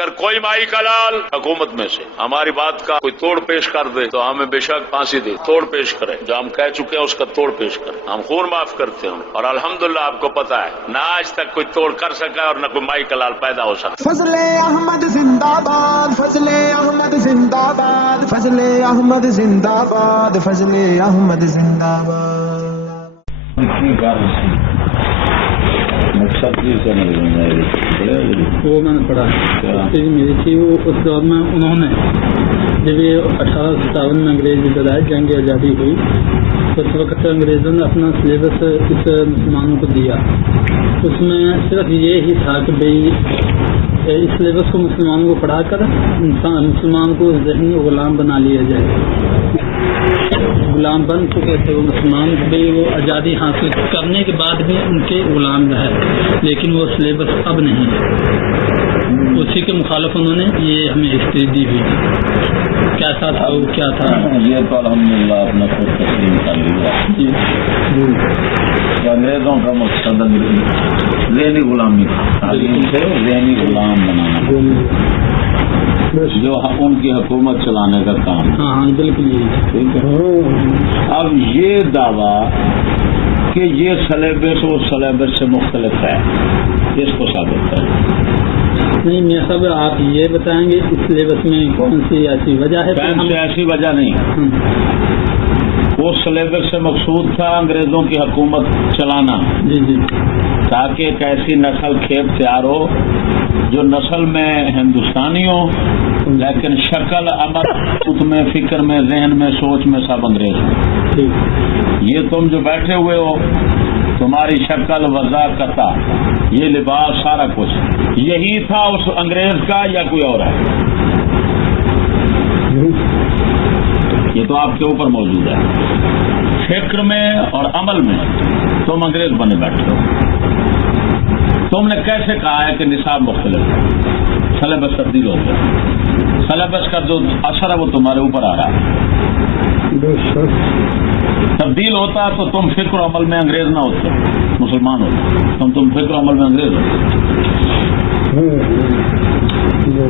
اگر کوئی مائی کا لال حکومت میں سے ہماری بات کا کوئی توڑ پیش کر دے تو ہمیں بے شک پھانسی دے، توڑ پیش کرے، جو ہم کہہ چکے ہیں اس کا توڑ پیش کرے، ہم خون معاف کرتے ہیں، اور الحمدللہ آپ کو پتا ہے نہ آج تک کوئی توڑ کر سکا اور نہ کوئی مائی کا لال پیدا ہو سکا۔ فضل احمد زندہ باد، فضل احمد زندہ باد، فضل احمد زندہ باد، فضل احمد زندہ باد۔ وہ میں نے پڑھا میری تھی، وہ اس دور میں انہوں نے جب یہ 1857 میں انگریز بدائے جنگ آزادی ہوئی تو اس وقت انگریزوں نے اپنا سلیبس اس مسلمانوں کو دیا، اس میں صرف یہ ہی تھا کہ بھئی اس سلیبس کو مسلمانوں کو پڑھا کر مسلمان کو ذہنی غلام بنا لیا جائے، غلام بن چکے تھے وہ مسلمان، بھی وہ آزادی حاصل کرنے کے بعد بھی ان کے غلام رہے، لیکن وہ سلیبس اب نہیں ہے، اسی کے مخالف انہوں نے یہ ہمیں ہسٹری دی ہوئی ہے۔ کیسا تھا وہ، کیا تھا یہ تو الحمدللہ اپنا خود تسلیم کر لیا۔ انگریزوں کا مقصد ذہنی غلامی تھا، تعلیم سے ذہنی غلام بنانا جو ان کی حکومت چلانے کا کام۔ ہاں بالکل یہی۔ اب یہ دعویٰ کہ یہ سلیبس اس سلیبس سے مختلف ہے، اس کو ثابت ہے نہیں میاں صاحب، آپ یہ بتائیں گے اس سلیبس میں کون سی ایسی وجہ ہے؟ ایسی وجہ نہیں، وہ سلیبس سے مقصود تھا انگریزوں کی حکومت چلانا، جی جی، تاکہ ایک ایسی نسل کھیپ تیار ہو جو نسل میں ہندوستانی ہو لیکن شکل عمل میں، فکر میں، ذہن میں، سوچ میں سب انگریز ہو۔ یہ تم جو بیٹھے ہوئے ہو، تمہاری شکل، وضاحت، یہ لباس، سارا کچھ یہی تھا اس انگریز کا یا کوئی اور ہے؟ یہ تو آپ کے اوپر موجود ہے۔ فکر میں اور عمل میں تم انگریز بنے بیٹھے ہو۔ تم نے کیسے کہا ہے کہ نصاب مختلف ہے؟ سلیبس تبدیل ہو گیا، سلیبس کا جو اثر ہے وہ تمہارے اوپر آ رہا ہے۔ تبدیل ہوتا تو تم فکر و عمل میں انگریز نہ ہوتے، مسلمان ہوتے، تم فکر و عمل میں انگریز ہوتے۔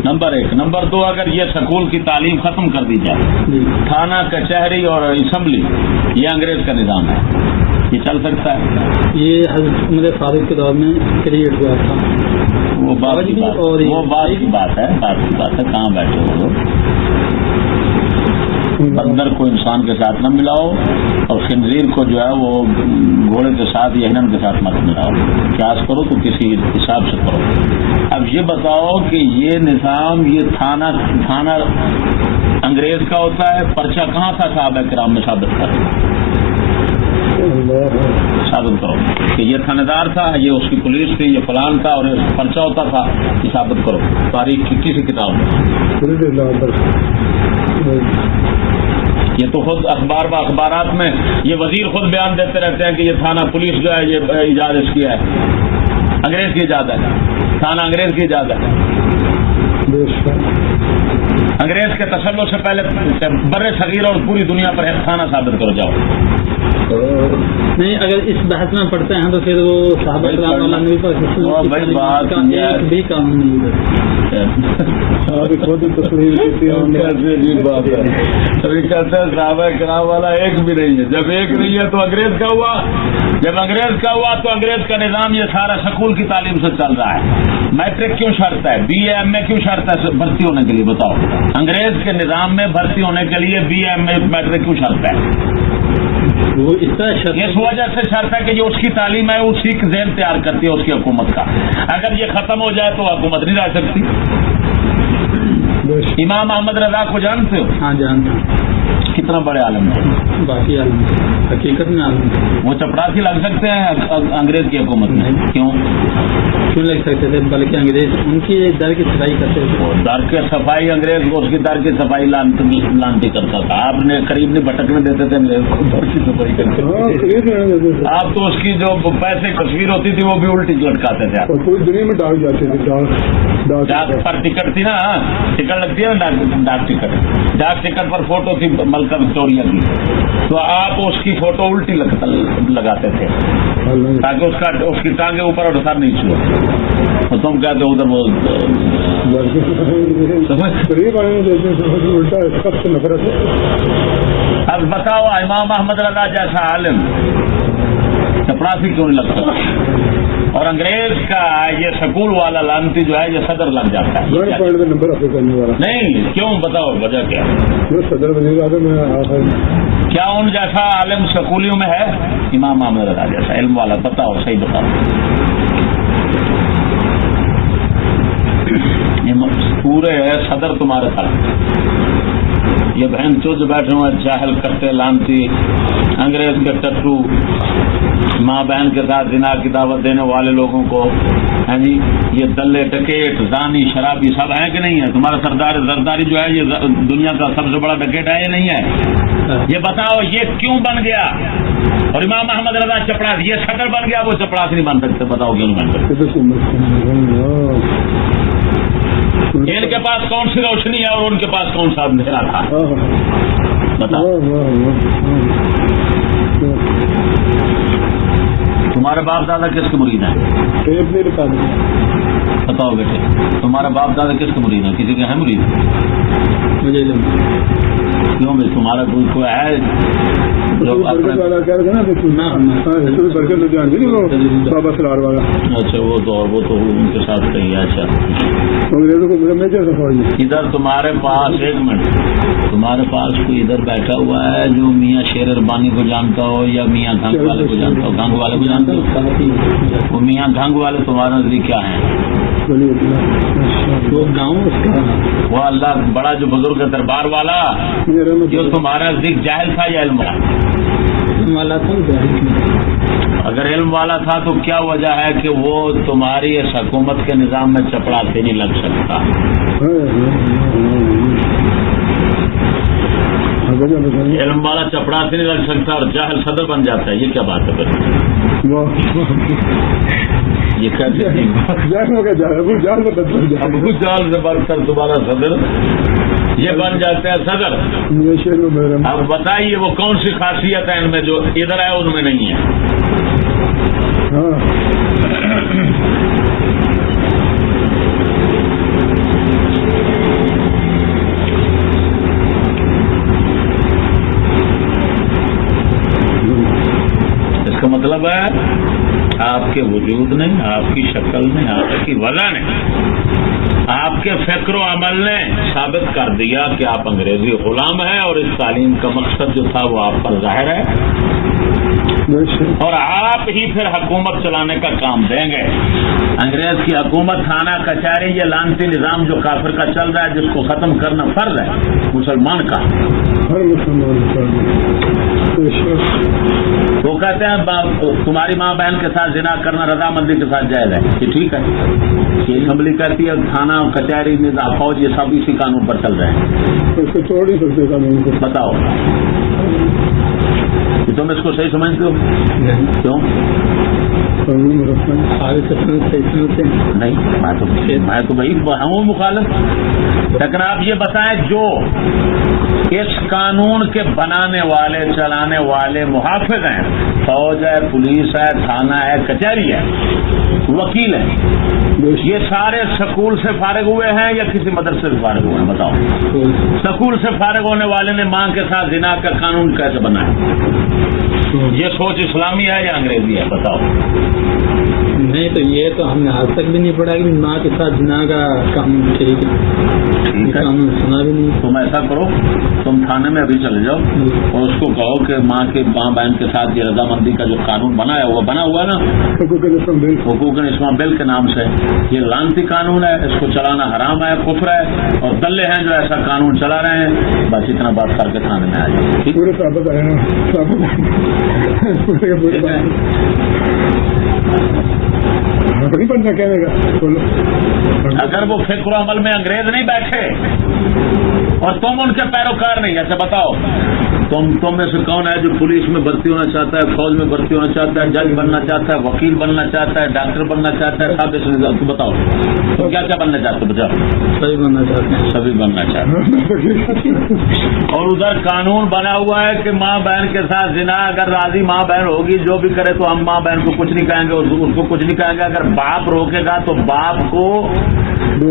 نمبر 1۔ نمبر 2، اگر یہ سکول کی تعلیم ختم کر دی جائے، تھانہ، کچہری اور اسمبلی یہ انگریز کا نظام ہے، یہ چل سکتا ہے؟ یہ حضرت عمر فاروق کے دور میں کریٹ ہوا تھا، وہ بات کی بات ہے، کہاں بیٹھے ہو لوگ؟ بندر کو انسان کے ساتھ نہ ملاؤ اور خنزیر کو جو ہے وہ گھوڑے کے ساتھ یا ہرن کے ساتھ مت ملاؤ، قیاس کرو تو کسی حساب سے کرو۔ اب یہ بتاؤ کہ یہ نظام، یہ تھانہ انگریز کا ہوتا ہے، پرچہ کہاں تھا صحابہ کرام میں ثابت کرو کہ یہ تھانے دار تھا، یہ اس کی پولیس تھی، یہ فلان تھا اور پرچہ ہوتا تھا، یہ ثابت کرو تاریخ کی کسی کتاب میں۔ یہ تو خود اخبارات میں یہ وزیر خود بیان دیتے رہتے ہیں کہ یہ تھانہ پولیس جو ہے یہ ایجاد اس کی ہے، انگریز کی ایجاد ہے، تھانہ انگریز کی ایجاد ہے۔ انگریز کے تسلط سے پہلے بر صغیر اور پوری دنیا پر تھانہ ثابت کرو جاؤ۔ نہیں، اگر اس بحث میں پڑھتے ہیں تو پھر وہ صحابہ کرام والا نبی پاک ایک بھی کام نہیں ہے۔ صحابہ کرام والا ایک بھی نہیں ہے، جب ایک نہیں ہے تو انگریز کا ہوا، جب انگریز کا ہوا تو انگریز کا نظام یہ سارا سکول کی تعلیم سے چل رہا ہے۔ میٹرک کیوں شرط ہے؟ BA MA کیوں شرط ہے بھرتی ہونے کے لیے؟ بتاؤ، انگریز کے نظام میں بھرتی ہونے کے لیے BA MA میٹرک کیوں شرط ہے؟ وہ اس وجہ سے شرط ہے کہ جو اس کی تعلیم ہے اسی کا ذہن تیار کرتی ہے اس کی حکومت کا۔ اگر یہ ختم ہو جائے تو حکومت نہیں رہ سکتی۔ امام احمد رضا کو جانتے ہو؟ ہاں جانتے ہیں، کتنا بڑے عالم ہے، باقی عالم حقیقت میں عالم۔ وہ چپڑاسی لگ سکتے ہیں انگریز کی حکومت میں؟ کیوں لگ سکتے تھے؟ بلکہ انگریز ان کی در کی صفائی کرتے تھے، در کی صفائی، انگریز کو اس کی در کی صفائی لانتی کرتا تھا۔ آپ نے قریب نہیں بھٹکنے دیتے تھے انگریز کو، در کی صفائی کرتے تھے۔ آپ تو اس کی جو پیسے تصویر ہوتی تھی وہ بھی الٹی لٹکاتے تھے، پوری دنیا میں ڈاک جاتے تھے۔ ڈاک پر ٹکٹ تھی نا، ٹکٹ لگتی ہے نا، ڈاک ٹکٹ پر فوٹو تھی ملکہ وکٹوریہ کی، تو آپ اس کی فوٹو الٹی لگاتے تھے تاکہ اس کی ٹانگیں اوپر اور سر نہیں چھوڑے، تم کہتے ادھر وہ اب بتاؤ امام احمد رضا جیسا عالم چپڑاسی کیوں نہیں لگتا؟ اور انگریز کا یہ سکول والا لانتی جو ہے یہ صدر لگ جاتا ہے نہیں کیوں؟ بتاؤ وجہ کیا؟ صدر بنے گا میں کیا ان جیسا عالم سکولیوں میں ہے؟ امام احمد رضا جیسا علم والا بتاؤ، صحیح بتاؤ۔ پورے صدر تمہارے ساتھ، یہ بہن چوج بیٹھے ہوئے جاہل کرتے لانتی انگریز کے ٹٹو ماں بہن کے ساتھ زنا کی دعوت دینے والے لوگوں کو، ہیں جی یہ دلے ڈکیٹ زانی شرابی سب ہیں کہ نہیں ہے؟ تمہارا سردار زرداری جو ہے یہ دنیا کا سب سے بڑا ڈکیٹ ہے یا نہیں ہے؟ یہ بتاؤ یہ کیوں بن گیا؟ اور امام احمد رضا چپڑاسی یہ صدر بن گیا، وہ چپڑاسی نہیں بن سکتے، بتاؤ کیوں نہیں بن سکتے؟ ان کے پاس کون سی روشنی ہے اور ان کے پاس کون سا اندھیرا تھا؟ بتاؤ۔ تمہارے باپ دادا کس کے مرید ہیں؟ بتاؤ بیٹے، تمہارا باپ دادا کس کے مرید ہیں؟ کسی کے ہیں مرید؟ مجھے کیوں بھائی تمہارا کوئی ہے بابا سرار والا؟ اچھا وہ تو ان کے ساتھ کہی ہے۔ اچھا ادھر تمہارے پاس ایک منٹ، تمہارے پاس کوئی ادھر بیٹھا ہوا ہے جو میاں شیر اربانی کو جانتا ہو یا میاں گھنگ والے کو جانتا ہو؟ گھنگ والے کو جانتے ہو؟ وہ میاں گھنگ والے تمہارے نزدیک کیا ہیں؟ وہ گاؤں وہ اللہ بڑا جو بزرگ دربار والا جو تمہارا نزدیک جاہل تھا یا علم والا تھا؟ اگر علم والا تھا تو کیا وجہ ہے کہ وہ تمہاری اس حکومت کے نظام میں چپڑاسی نہیں لگ سکتا؟ علم والا چپڑاسی نہیں لگ سکتا اور جاہل صدر بن جاتا ہے، یہ کیا بات ہے پھر؟ یہ کہتے ہیں ابو جال سے بڑھ کر تمہارا صدر یہ بن جاتا ہے صدر۔ اب بتائیے وہ کون سی خاصیت ہے ان میں جو ادھر ہے ان میں نہیں ہے؟ اس کا مطلب ہے آپ کے وجود نے، آپ کی شکل نے، آپ کی وجہ نے، آپ کے فکر و عمل نے ثابت کر دیا کہ آپ انگریزی غلام ہیں، اور اس تعلیم کا مقصد جو تھا وہ آپ پر ظاہر ہے، اور آپ ہی پھر حکومت چلانے کا کام دیں گے۔ انگریز کی حکومت تھانہ کچہری یہ لانتی نظام جو کافر کا چل رہا ہے جس کو ختم کرنا فرض ہے مسلمان کا۔ وہ کہتے ہیں تمہاری ماں بہن کے ساتھ زنا کرنا رضامندی کے ساتھ جائز ہے، یہ ٹھیک ہے؟ یہ اسمبلی کہتی ہے تھانہ کچہری نظام فوج یہ سب اسی قانون پر چل رہے ہیں۔ بتاؤ تم اس کو صحیح سمجھتے ہو؟ کیوں نہیں؟ میں تو بھائی ہوں مخالف، لیکن آپ یہ بتائیں جو اس قانون کے بنانے والے چلانے والے محافظ ہیں، فوج ہے، پولیس ہے، تھانہ ہے، کچہری ہے، وکیل ہیں، یہ سارے سکول سے فارغ ہوئے ہیں یا کسی مدرسے سے فارغ ہوئے ہیں؟ بتاؤ۔ سکول سے فارغ ہونے والے نے ماں کے ساتھ زنا کا قانون کیسے بنایا؟ یہ سوچ اسلامی ہے یا انگریزی ہے؟ بتاؤ۔ نہیں تو یہ تو ہم نے آج تک بھی نہیں پڑھا کہ ماں کے ساتھ زنا کا قانون ٹھیک ہے، قانون سنا بھی نہیں۔ تم ایسا کرو، تم تھانے میں ابھی چلے جاؤ اور اس کو کہو کہ ماں بہن کے ساتھ یہ رضامندی کا جو قانون بنایا ہوا بنا ہوا نا حقوق اسلام بل کے نام سے، یہ لانتی قانون ہے، اس کو چلانا حرام ہے، کفر ہے، اور دلے ہیں جو ایسا قانون چلا رہے ہیں، بس اتنا بات کر کے تھانے میں آ جائے۔ اگر وہ فکر و عمل میں انگریز نہیں بیٹھے اور تم ان کے پیروکار نہیں، ایسا بتاؤ تم میں سے کون ہے جو پولیس میں بھرتی ہونا چاہتا ہے، فوج میں بھرتی ہونا چاہتا ہے، جج بننا چاہتا ہے، وکیل بننا چاہتا ہے، ڈاکٹر بننا چاہتا ہے؟ سب بتاؤ تو کیا کیا بننا چاہتے ہو؟ بتاؤ۔ سبھی بننا چاہتے ہیں، سبھی بننا چاہتے ہیں۔ اور ادھر قانون بنا ہوا ہے کہ ماں بہن کے ساتھ زنا، اگر راضی ماں بہن ہوگی جو بھی کرے تو ہم ماں بہن کو کچھ نہیں کہیں گے، اس کو کچھ نہیں کہیں گے۔ اگر باپ روکے گا تو باپ کو 2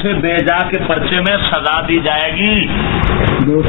سے بیجا کے پرچے میں سزا دی جائے گی. 2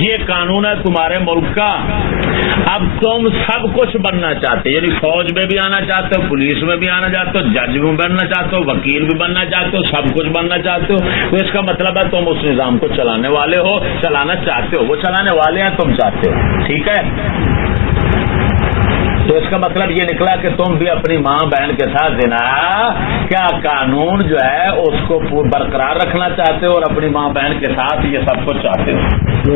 یہ قانون ہے تمہارے ملک کا. اب تم سب کچھ بننا چاہتے ہو، یعنی فوج میں بھی آنا چاہتے ہو، پولیس میں بھی آنا چاہتے ہو، جج بھی بننا چاہتے ہو، وکیل بھی بننا چاہتے ہو، سب کچھ بننا چاہتے ہو. تو اس کا مطلب ہے تم اس نظام کو چلانے والے ہو، چلانا چاہتے ہو. وہ چلانے والے ہیں، تم چاہتے ہو. ٹھیک ہے. تو اس کا مطلب یہ نکلا کہ تم بھی اپنی ماں بہن کے ساتھ زنا کیا قانون جو ہے اس کو برقرار رکھنا چاہتے ہو، اور اپنی ماں بہن کے ساتھ یہ سب کچھ چاہتے ہو.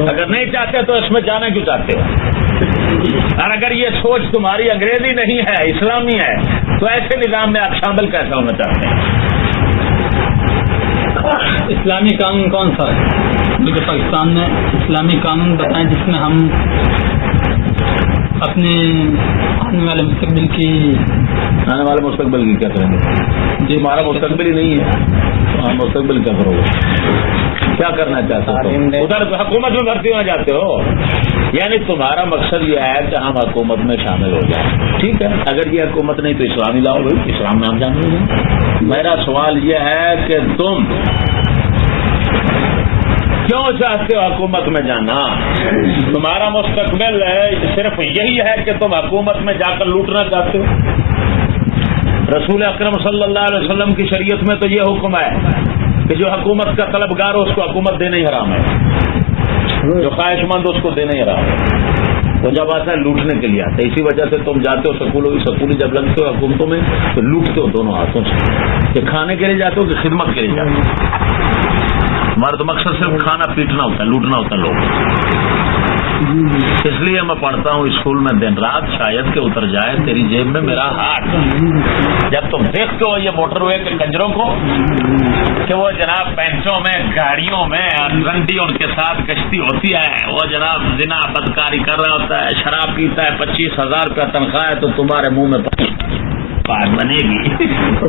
اگر نہیں چاہتے تو اس میں جانا کیوں چاہتے ہو؟ اور اگر یہ سوچ تمہاری انگریزی نہیں ہے، اسلامی ہے، تو ایسے نظام میں آپ شامل کیسے ہونا چاہتے ہیں؟ اسلامی قانون کون سا ہے جو پاکستان میں اسلامی قانون بتائیں جس میں ہم اپنے آنے والے مستقبل کی کیا کریں گے؟ جی ہمارا مستقبل ہی نہیں ہے، تو ہم مستقبل کیا کرو گے؟ کیا کرنا چاہتے ہو؟ ادھر حکومت میں بھرتی ہونا چاہتے ہو. یعنی تمہارا مقصد یہ ہے کہ ہم حکومت میں شامل ہو جائیں. ٹھیک ہے. اگر یہ حکومت نہیں تو اسلامی لاؤ بھائی، اسلام نام جان لو. میرا سوال یہ ہے کہ تم کیوں چاہتے ہو حکومت میں جانا؟ تمہارا مستقبل صرف یہی ہے کہ تم حکومت میں جا کر لوٹنا چاہتے ہو؟ رسول اکرم صلی اللہ علیہ وسلم کی شریعت میں تو یہ حکم ہے کہ جو حکومت کا طلبگار ہو اس کو حکومت دینا ہی حرام ہے، جو خواہش مند اس کو دینا ہی حرام ہے. تو جب آتا ہے لوٹنے کے لیے آتا ہے. اسی وجہ سے تم جاتے ہو سکولی جب لگتے ہو حکومتوں میں تو لوٹتے ہو دونوں ہاتھوں سے، کہ کھانے کے لیے جاتے ہو کہ خدمت کے لیے جاتے ہو. ہمارا تو مقصد صرف کھانا پیٹنا ہوتا ہے، لوٹنا ہوتا ہے لوگ. اس لیے میں پڑھتا ہوں اسکول میں دن رات، شاید کہ اتر جائے تیری جیب میں میرا ہاتھ. جب تم دیکھتے ہو یہ موٹر وے کے کنجروں کو کہ وہ جناب پینچوں میں، گاڑیوں میں، رنڈی ان کے ساتھ گشتی ہوتی ہے، وہ جناب زنا بدکاری کر رہا ہوتا ہے، شراب پیتا ہے، 25,000 روپیہ تنخواہ ہے، تو تمہارے منہ میں بات بنے گی. 2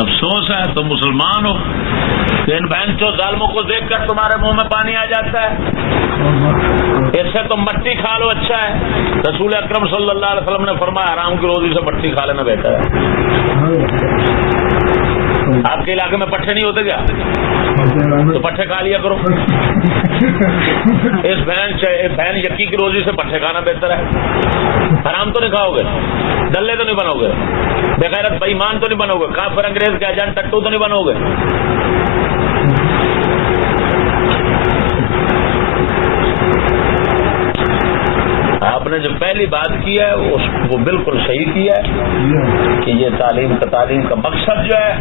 افسوس ہے تم مسلمان ہو کہ ان بہنچوں ظالموں کو دیکھ کر تمہارے منہ میں پانی آ جاتا ہے. اس سے تم مٹی کھا لو اچھا ہے. رسول اکرم صلی اللہ علیہ وسلم نے فرمایا حرام کی روزی سے مٹی کھا لینا بہتر ہے. آپ کے علاقے میں پٹھے نہیں ہوتے کیا؟ تو پٹھے کھا لیا کرو. اس بہن یقین کی روزی سے پٹھے کھانا بہتر ہے. حرام تو نہیں کھاؤ گے، دلے تو نہیں بنو گے، بغیرت بے ایمان تو نہیں بنو گے، کافر انگریز کے ایجنٹ ٹٹو تو نہیں بنو گے. آپ نے جو پہلی بات کی ہے وہ بالکل صحیح کی ہے کہ یہ تعلیم کا مقصد جو ہے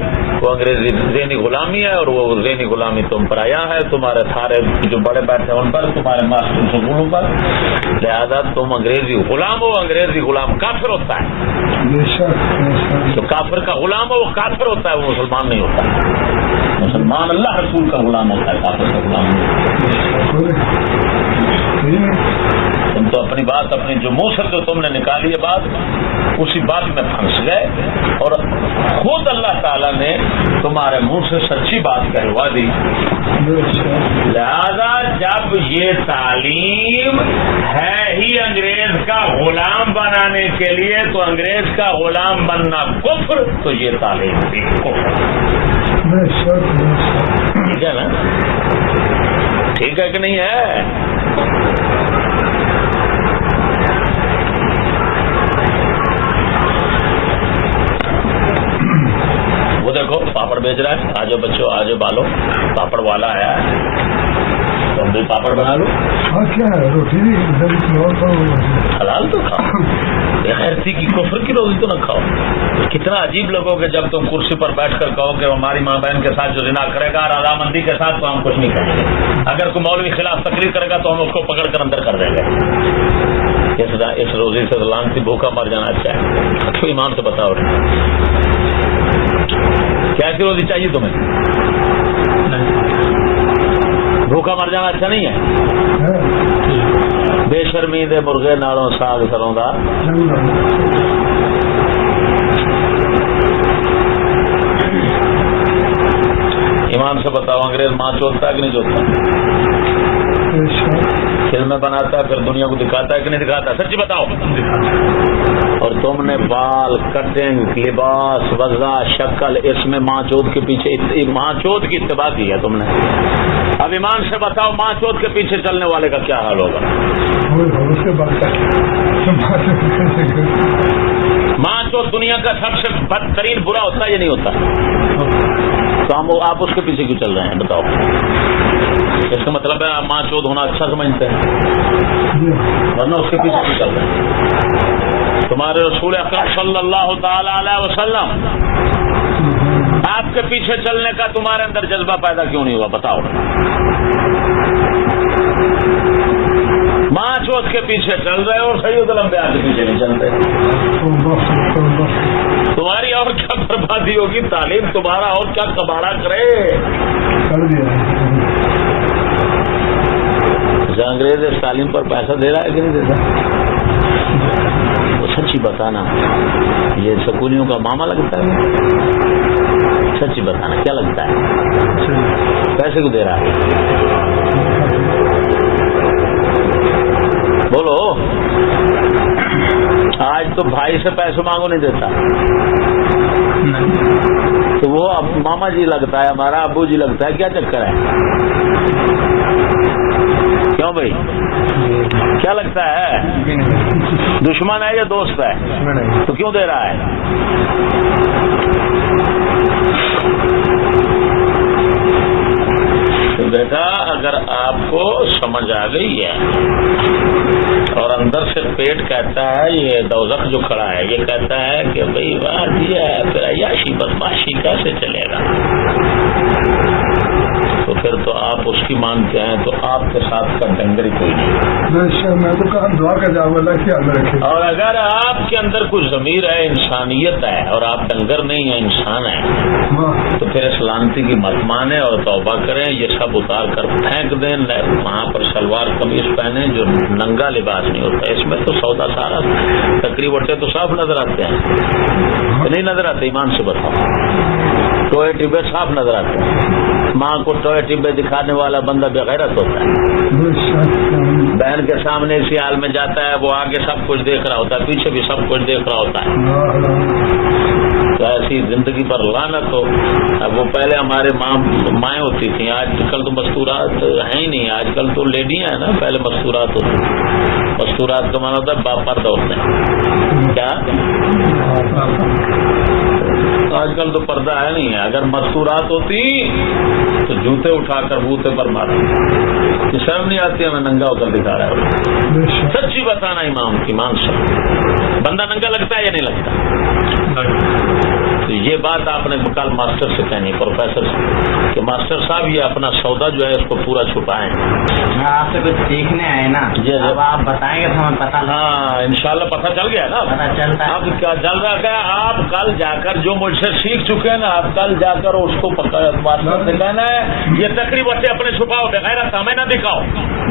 وہ انگریزی ذہنی غلامی ہے، اور وہ ذہنی غلامی تم پر آیا ہے، تمہارے سارے جو بڑے بیٹھے ان پر، تمہارے ماسٹر سکولوں پر. لہذا تم انگریزی غلام ہو. انگریزی غلام کافر ہوتا ہے. جو کافر کا غلام ہو وہ کافر ہوتا ہے، وہ مسلمان نہیں ہوتا. مسلمان اللہ رسول کا غلام ہوتا ہے، کافر کا غلام نہیں ہوتا. تم تو اپنی بات اپنی جو منہ سے جو تم نے نکالی ہے بات، اسی بات میں پھنس گئے، اور خود اللہ تعالیٰ نے تمہارے منہ سے سچی بات کہلوا دی. لہذا جب یہ تعلیم ہے ہی انگریز کا غلام بنانے کے لیے، تو انگریز کا غلام بننا کفر، تو یہ تعلیم بھی کفر. ٹھیک ہے نا؟ ٹھیک ہے کہ نہیں ہے؟ وہ دیکھو پاپڑ بیچ رہا ہے. آجو بچوں، آجو بالو، پاپڑ والا آیا ہے، تم بھی پاپڑ بنا لو. حلال تو کھاؤ، غیرتی کی کفر کی روزی تو نہ کھاؤ. کتنا عجیب لگو کہ جب تم کرسی پر بیٹھ کر کہو کہ ہماری ماں بہن کے ساتھ جو زنا کرے گا رضامندی کے ساتھ، تو ہم کچھ نہیں کریں گے. اگر کوئی مولوی خلاف تقریر کرے گا تو ہم اس کو پکڑ کر اندر کر دیں گے. اس روزی سے لانتی بھوکا مر جانا اچھا ہے. تو ایمان سے بتاؤ کیسی روزی چاہیے تمہیں؟ بھوکا مر جانا اچھا نہیں ہے. بے شرمی دے مرغے نالوں ساگ سروں دا. ایمان سے بتاؤ انگریز ماں چوتتا ہے کہ نہیں چوتتا؟ فلمیں بناتا ہے پھر دنیا کو دکھاتا ہے کہ نہیں دکھاتا؟ سچی بتاؤ. اور تم نے بال، کٹنگ، لباس، وضع، شکل، اس میں ماں چود کے پیچھے ماں چود کی اتباع کی ہے تم نے. اب ایمان سے بتاؤ ماں چود کے پیچھے چلنے والے کا کیا حال ہوگا؟ ماں چود دنیا کا سب سے بدترین برا ہوتا ہے یا نہیں ہوتا؟ تو آپ اس کے پیچھے کیوں چل رہے ہیں بتاؤ؟ اس کا مطلب ہے آپ ماں چود ہونا اچھا سمجھتے ہیں، ورنہ اس کے پیچھے کیوں چل رہے ہیں؟ تمہارے رسول اکرم صلی اللہ تعالی علیہ وسلم آپ کے پیچھے چلنے کا تمہارے اندر جذبہ پیدا کیوں نہیں ہوا بتاؤ؟ ماں چوت کے پیچھے چل رہے اور سید الانبیاء کے پیچھے نہیں چلتے. تمہاری اور کیا بربادی ہوگی، تعلیم تمہارا اور کیا کباڑا کرے. انگریز اس تعلیم پر پیسہ دے رہا ہے کہ نہیں دیتا؟ وہ سچی بتانا، یہ سکولیوں کا ماما لگتا ہے؟ سچی بتانا کیا لگتا ہے؟ پیسے کو دے رہا ہے؟ بولو. آج تو بھائی سے پیسے مانگو نہیں دیتا تو وہ اب ماما جی لگتا ہے، ہمارا ابو جی لگتا ہے. کیا چکر ہے؟ کیوں بھائی کیا لگتا ہے؟ دشمن ہے یا دوست ہے؟ تو کیوں دے رہا ہے؟ تو بیٹا اگر آپ کو سمجھ آ گئی ہے اور اندر سے پیٹ کہتا ہے، یہ دوزخ جو کھڑا ہے یہ کہتا ہے کہ بھائی واہ دیا ہے پھر عیاشی بدماشی کیسے چلے گا، تو پھر تو آپ اس کی مانتے ہیں تو آپ کے ساتھ کا ڈنگر ہی کوئی نہیں. میں تو کہا دعا کا جواب اللہ کی حاضر رکھے. اور اگر آپ کے اندر کچھ ضمیر ہے، انسانیت ہے، اور آپ ڈنگر نہیں ہیں انسان ہیں، تو پھر اس لعنتی کی مت مانیں اور توبہ کریں. یہ سب اتار کر پھینک دیں، وہاں پر شلوار قمیض پہنے جو ننگا لباس نہیں ہوتا. اس میں تو سودا سارا تکری وٹے تو صاف نظر آتے ہیں نہیں نظر آتے؟ ایمان سے بتاؤ. ٹوئے ٹبے صاف نظر آتے ہیں. ماں کو ٹوئے ٹبے دکھانے والا بندہ بے غیرت ہوتا ہے. بہن کے سامنے اسی حال میں جاتا ہے، وہ آگے سب کچھ دیکھ رہا ہوتا ہے، پیچھے بھی سب کچھ دیکھ رہا ہوتا ہے. تو ایسی زندگی پر لعنت ہو. اب وہ پہلے ہمارے مائیں ہوتی تھیں، آج کل تو مستورات ہیں ہی نہیں. آج کل تو لیڈیاں ہیں نا، پہلے مستورات ہوتی. مستورات کا مانا ہوتا ہے باپردہ ہوتے ہیں. کیا آج کل تو پردہ ہے نہیں ہے. اگر مستورات ہوتی تو جوتے اٹھا کر بوتے پر مارتے. شرم نہیں آتی ہمیں ننگا ہو کر دکھا رہا ہے. سچی بتانا امام کی مان سب بندہ ننگا لگتا ہے یا نہیں لگتا؟ تو یہ بات آپ نے کل ماسٹر سے کہنی، پروفیسر سے، کہ ماسٹر صاحب یہ اپنا سودا جو ہے اس کو پورا چھپائیں. آپ سے کچھ سیکھنے آئے نا، اب آپ بتائیں گے تو ہمیں پتہ. ہاں انشاءاللہ پتہ چل گیا نا. پتہ چلتا ہے. اب کیا چل رہا ہے؟ آپ کل جا کر جو مجھ سے سیکھ چکے ہیں نا، آپ کل جا کر اس کو ماسٹر سے کہنا ہے یہ تقریب بچے اپنے چھپاؤ، بغیر ہمیں نہ دکھاؤ.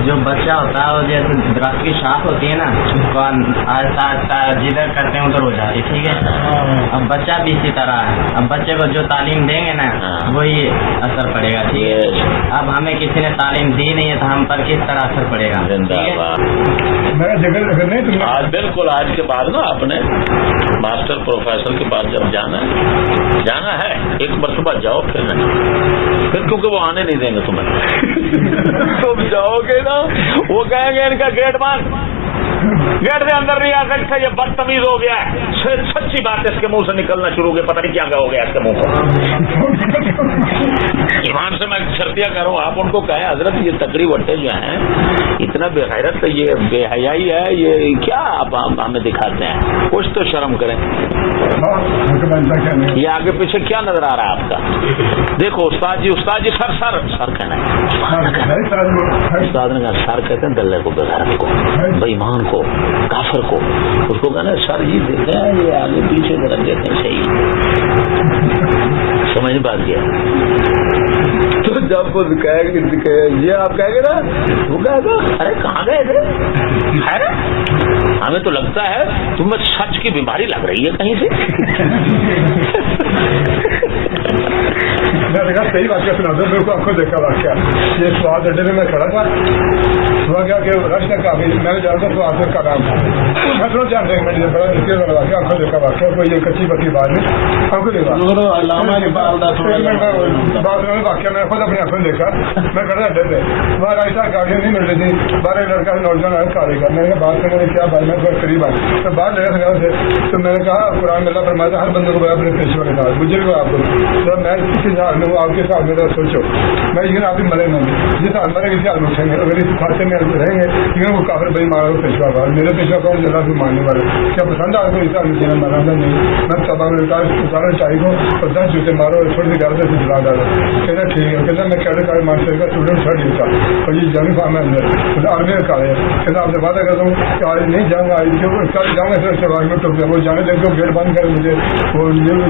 جو بچہ ہوتا ہے وہ جیسے درخت کی شاخ ہوتی ہے نا، آہستہ آہستہ جدھر کرتے ہیں ادھر ہو جاتی. ٹھیک ہے، اب بچہ بھی اسی طرح ہے. اب بچے کو جو تعلیم دیں گے نا وہی اثر پڑے گا. ٹھیک ہے، اب ہمیں کسی نے تعلیم دی نہیں ہے تو ہم پر کس طرح اثر پڑے گا؟ آج بالکل آج کے بعد نا آپ نے ماسٹر پروفیسر کے پاس جب جانا ہے ایک مرتبہ جاؤ، پھر نہیں، پھر کیونکہ وہ آنے نہیں دیں گے تمہیں. تم جاؤ گے نا وہ کہیں گے ان کا گیٹ بند، گیٹ سے اندر نہیں آ سکتے، یہ بدتمیز ہو گیا ہے. سچی بات اس کے منہ سے نکلنا شروع ہو گیا، پتہ نہیں کیا ہو گیا اس کے منہ کو. ایمان سے میں شرطیاں کر رہا ہوں. آپ ان کو کہیں حضرت یہ تکری وٹے جو ہیں اتنا بے غیرت، یہ بے حیائی ہے، یہ کیا آپ ہمیں دکھاتے ہیں؟ کچھ تو شرم کریں. یہ آگے پیچھے کیا نظر آ رہا ہے آپ کا؟ دیکھو استاد جی سر کہنا ہے. استاد نے کہا سر کہتے ہیں دلے کو، بے غیرت کو، بے ایمان کو، کافر کو. اس کو کہنا سر جی دیکھیں یہ آگے پیچھے ذرا دیکھیں صحیح. سمجھ بات کیا؟ تو جب وہ یہ آپ کہیں گے نا، وہ کہے گا ارے کہاں گئے تھے؟ ہمیں تو لگتا ہے تمہیں سچ کی بیماری لگ رہی ہے کہیں سے. میں نے کہا صحیح واقعہ سنا دو. میرے کو آنکھوں دیکھا واقعہ. یہ سواد اڈے میں کھڑا تھا. ہوا کیا کہ رش نے کافی میں نے جانا تھا سواد کا نام تھا جانتے ہیں. میں بڑا نکل والا واقعہ آنکھوں دیکھا واقعہ. کوئی یہ کچی پکی بات نہیں. آنکھوں دیکھا واقعہ میں خود اپنی آنکھوں دیکھا. میں کھڑا اڈے پہ وہاں رائٹا گاڑیاں نہیں مل رہی تھی. باہر ایک لڑکا نوجوان آیا کھانے کا. میں نے کہا بات کرنے کیا بھائی میں تھوڑا قریب آیا تو باہر لگا سکا سے. تو میں نے کہا قرآن میں اللہ فرماتا ہر بندے کو اپنے پیشے والے ساتھ مجھے بھی آپ کو تو میں کسی حال میں وہ آپ کے ساتھ میرا سوچو میں یہ آپ مرے نہیں جس حال مرے کسی حال میں اٹھیں گے اگر اس کھاتے میں رہیں گے لیکن وہ کافر بھائی مارا پیشوا بار میرے پیشوا کون جگہ سے ماننے والے کیا پسند آپ کو اس حال میں جینا مارا نہیں. میں تباہ میں اتارا چاہیے کو اور 10 جوتے مارو اور تھوڑی سی گاڑی سے چلا ڈالو. کہنا ٹھیک ہے. کہنا میں کیڈر کارڈ ماسٹر کا اسٹوڈنٹ تھا ڈیو کا اور یہ جنگ فارم ہے اندر آرمی کا کارڈ ہے. کہنا آپ سے وعدہ کرتا ہوں کہ آج نہیں جاؤں گا کل جاؤں گا سر سوال میں ٹوک وہ جانے لگ کے گیٹ بند کرے مجھے وہ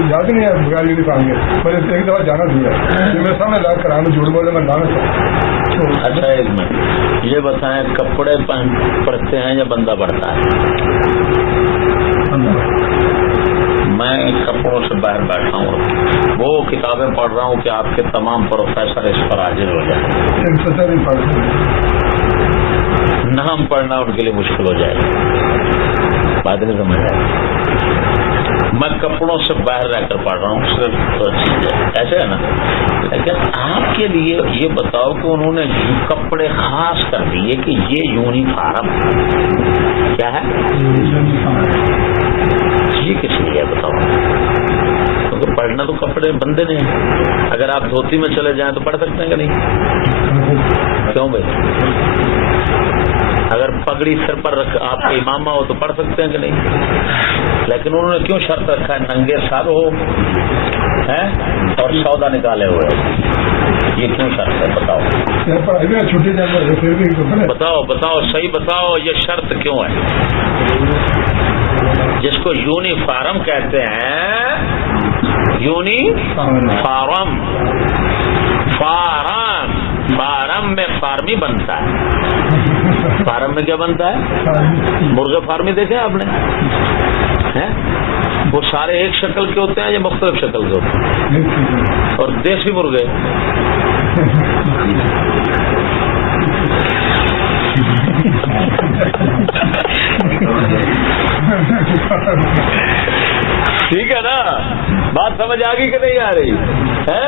یاد نہیں ہے بغیر یونیفارم کے مجھے ایک دفعہ جانا دیا. یہ میرے سامنے لا کر میں جھوٹ بولے میں لانا چاہوں. اچھا ایک منٹ یہ بتائیں کپڑے پڑھتے ہیں یا بندہ پڑھتا ہے؟ میں کپڑوں سے باہر بیٹھا ہوں وہ کتابیں پڑھ رہا ہوں کہ آپ کے تمام پروفیسر اس پر حاضر ہو جائیں. نام پڑھنا ان کے لیے مشکل ہو جائے گا. بات نہیں سمجھ آئے. میں کپڑوں سے باہر رہ کر پڑھ رہا ہوں صرف ایسے ہے نا. لیکن آپ کے لیے یہ بتاؤ کہ انہوں نے کپڑے خاص کر دیے کہ یہ یونیفارم کیا ہے یہ کس لیے بتاؤ. کیونکہ پڑھنا تو کپڑے بندے نے ہیں. اگر آپ دھوتی میں چلے جائیں تو پڑھ سکتے ہیں کہ نہیں؟ کیوں بھائی؟ اگر پگڑی سر پر رکھ آپ کا امامہ ہو تو پڑھ سکتے ہیں کہ نہیں؟ لیکن انہوں نے کیوں شرط رکھا ہے ننگے سر ہو اور سودا نکالے ہوئے؟ یہ کیوں شرط ہے بتاؤ. بتاؤ بتاؤ صحیح بتاؤ یہ شرط کیوں ہے؟ جس کو یونیفارم کہتے ہیں یونیفارم فارم میں فارمی بنتا ہے. فارم میں کیا بنتا ہے؟ مرغے فارمی دیکھے آپ نے؟ وہ سارے ایک شکل کے ہوتے ہیں یا مختلف شکل کے ہوتے ہیں؟ اور دیسی مرغے ٹھیک ہے نا. بات سمجھ آ گئی کہ نہیں آ رہی ہے؟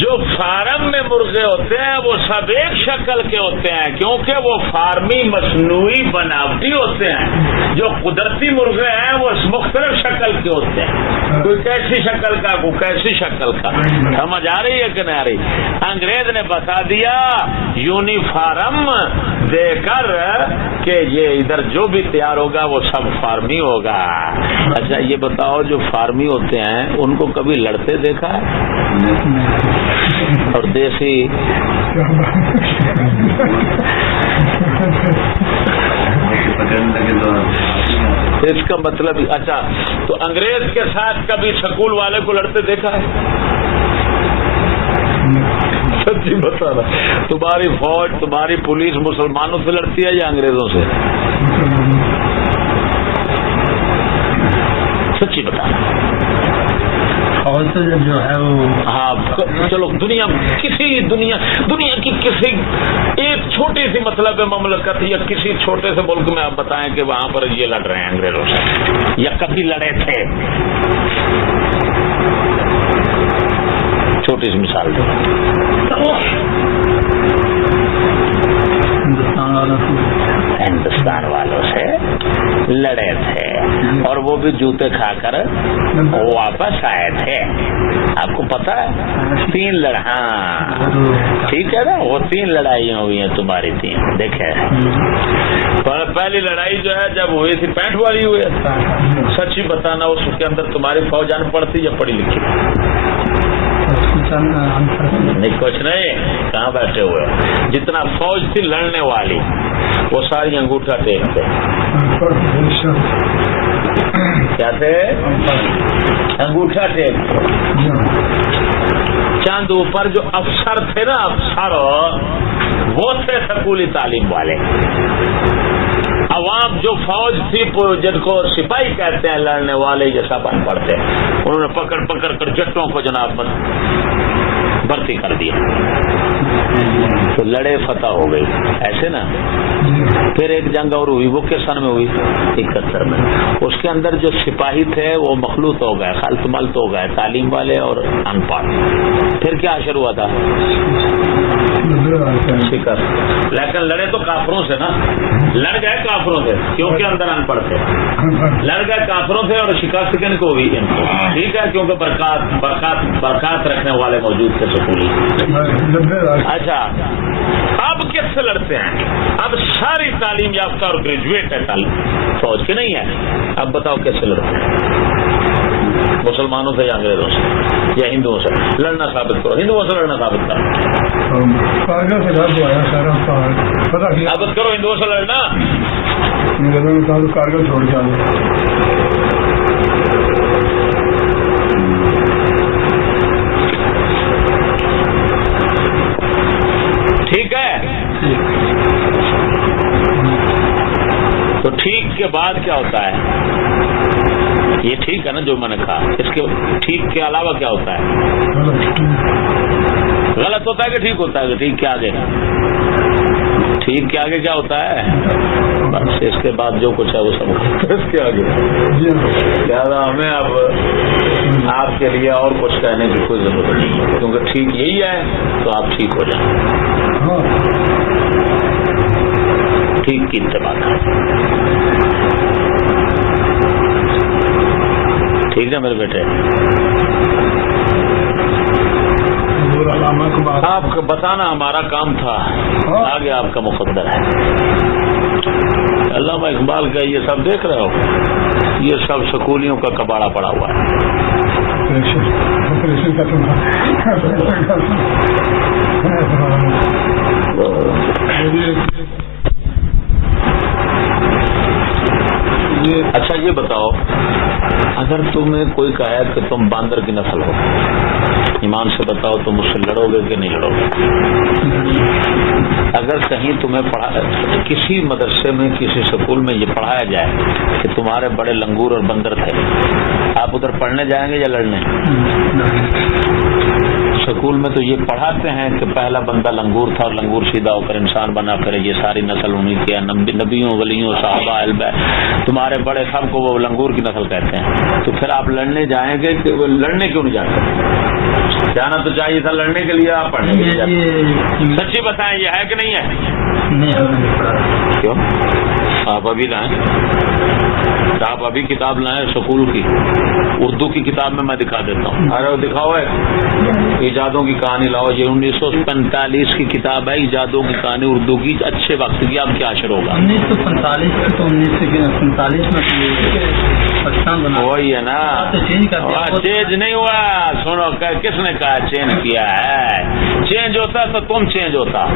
جو فارم میں مرغے ہوتے ہیں وہ سب ایک شکل کے ہوتے ہیں کیونکہ وہ فارمی مصنوعی بناوٹی ہوتے ہیں. جو قدرتی مرغے ہیں وہ مختلف شکل کے ہوتے ہیں. کوئی کیسی شکل کا کوئی کیسی شکل کا. سمجھ آ رہی ہے کہ نہیں آ رہی؟ انگریز نے بتا دیا یونیفارم دے کر کہ یہ ادھر جو بھی تیار ہوگا وہ سب فارمی ہوگا. اچھا یہ بتاؤ جو فارمی ہوتے ہیں ان کو کبھی لڑتے دیکھا ہے؟ اور دیسی اس کا مطلب اچھا تو انگریز کے ساتھ کبھی سکول والے کو لڑتے دیکھا ہے؟ سچی بتانا تمہاری فوج تمہاری پولیس مسلمانوں سے لڑتی ہے یا انگریزوں سے؟ سچی بتانا. اور تو جو ہے وہ ہاں چلو دنیا کی کسی ایک چھوٹی سی مطلب مملکت یا کسی چھوٹے سے ملک میں آپ بتائیں کہ وہاں پر یہ لڑ رہے ہیں انگریزوں سے یا کبھی لڑے تھے. چھوٹی سی مثال دو. ہندوستان والوں سے لڑے تھے اور وہ بھی جوتے کھا کر واپس آئے تھے. آپ کو پتا ہے 3 ہاں ٹھیک ہے نا وہ 3 لڑائیاں ہوئی ہیں تمہاری 3 دیکھے. پہلی لڑائی جو ہے جب ہوئی تھی 65 والی ہوئی ہے. سچی بتانا اس کے اندر تمہاری فوج ان پڑھ تھی یا پڑھی لکھی؟ نہیں کچھ نہیں کہاں بیٹھے ہوئے. جتنا فوج تھی لڑنے والی وہ ساری انگوٹھا ٹیک تھے. کیا تھے؟ انگوٹھا ٹیک. چاند اوپر جو افسر تھے نا افسر وہ تھے سکولی تعلیم والے. عوام جو فوج تھی جن کو سپاہی کہتے ہیں لڑنے والے یہ سب ان پڑھ تھے, انہوں نے پکڑ پکڑ کر جٹوں کو جناب بھرتی کر دیا تو لڑے فتح ہو گئی ایسے نا. پھر ایک جنگ اور ہوئی, وہ کس سن میں ہوئی 71 میں. اس کے اندر جو سپاہی تھے وہ مخلوط ہو گئے, خلط ملط ہو گئے, تعلیم والے اور ان پڑھ. پھر کیا حشر ہوا تھا شکست, لیکن لڑے تو کافروں سے نا, لڑ گئے کافروں سے کیونکہ اندر ان پڑھ تھے, لڑ گئے کافروں سے اور شکست کن کو ہوئی ان کو, ٹھیک ہے, کیونکہ برکات رکھنے والے موجود تھے سکولی. اچھا اب کس سے لڑتے ہیں؟ اب ساری تعلیم یافتہ اور گریجویٹ ہے تعلیم فوج کے نہیں ہے. اب بتاؤ کیسے لڑتے ہیں؟ مسلمانوں سے یا انگریزوں سے یا ہندوؤں سے لڑنا ثابت کرو, ہندوؤں سے لڑنا ثابت کرو, ثابت کرو ہندوؤں سے لڑنا. کارگل چھوڑ کے ٹھیک ہے. تو ٹھیک کے بعد کیا ہوتا ہے؟ یہ ٹھیک ہے نا جو میں نے کہا, اس کے ٹھیک کے علاوہ کیا ہوتا ہے؟ غلط ہوتا ہے کہ ٹھیک ہوتا ہے؟ کہ ٹھیک کے آگے, ٹھیک کے آگے کیا ہوتا ہے؟ بس اس کے بعد جو کچھ ہے وہ سب اس کے آگے. لہٰذا ہمیں اب آپ کے لیے اور کچھ کہنے کی کوئی ضرورت نہیں ہے, کیونکہ ٹھیک یہی ہے تو آپ ٹھیک ہو جائیں. ٹھیک کی اتباع کریں. ٹھیک ہے میرے بیٹے, آپ کو بتانا ہمارا کام تھا, آگے آپ کا مقدر ہے. علامہ اقبال کا یہ سب دیکھ رہے ہو, یہ سب سکولیوں کا کباڑا پڑا ہوا ہے. اچھا یہ بتاؤ, اگر تمہیں کوئی کہے کہ تم باندر کی نسل ہو, ایمان سے بتاؤ تم اس سے لڑو گے کہ نہیں لڑو گے؟ اگر کہیں تمہیں کسی مدرسے میں کسی سکول میں یہ پڑھایا جائے کہ تمہارے بڑے لنگور اور بندر تھے, آپ ادھر پڑھنے جائیں گے یا لڑنے؟ سکول میں تو یہ پڑھاتے ہیں کہ پہلا بندہ لنگور تھا اور لنگور سیدھا ہو کر انسان بنا, پھر یہ ساری نسل انہیں کی, نبیوں ولیوں صحابہ علبہ تمہارے بڑے سب کو وہ لنگور کی نسل کہتے ہیں. تو پھر آپ لڑنے جائیں گے کہ لڑنے کیوں نہیں جاتے؟ جانا تو چاہیے تھا لڑنے کے لیے, آپ پڑھنے کے لیے. سچی بتائیں یہ ہے کہ نہیں ہے؟ کیوں آپ ابھی لائیں, آپ ابھی کتاب لائیں سکول کی, اردو کی کتاب میں دکھا دیتا ہوں. ارے دکھاؤ ایجادوں کی کہانی لاؤ, یہ 1945 کی کتاب ہے, ایجادوں کی کہانی اردو کی, اچھے وقت کی. اب کیا اشر ہوگا؟ 1945 تو 1947 میں وہی ہے نا, چینج نہیں ہوا. سنو کس نے کہا چینج کیا ہے؟ چینج ہوتا تو تم چینج ہوتا,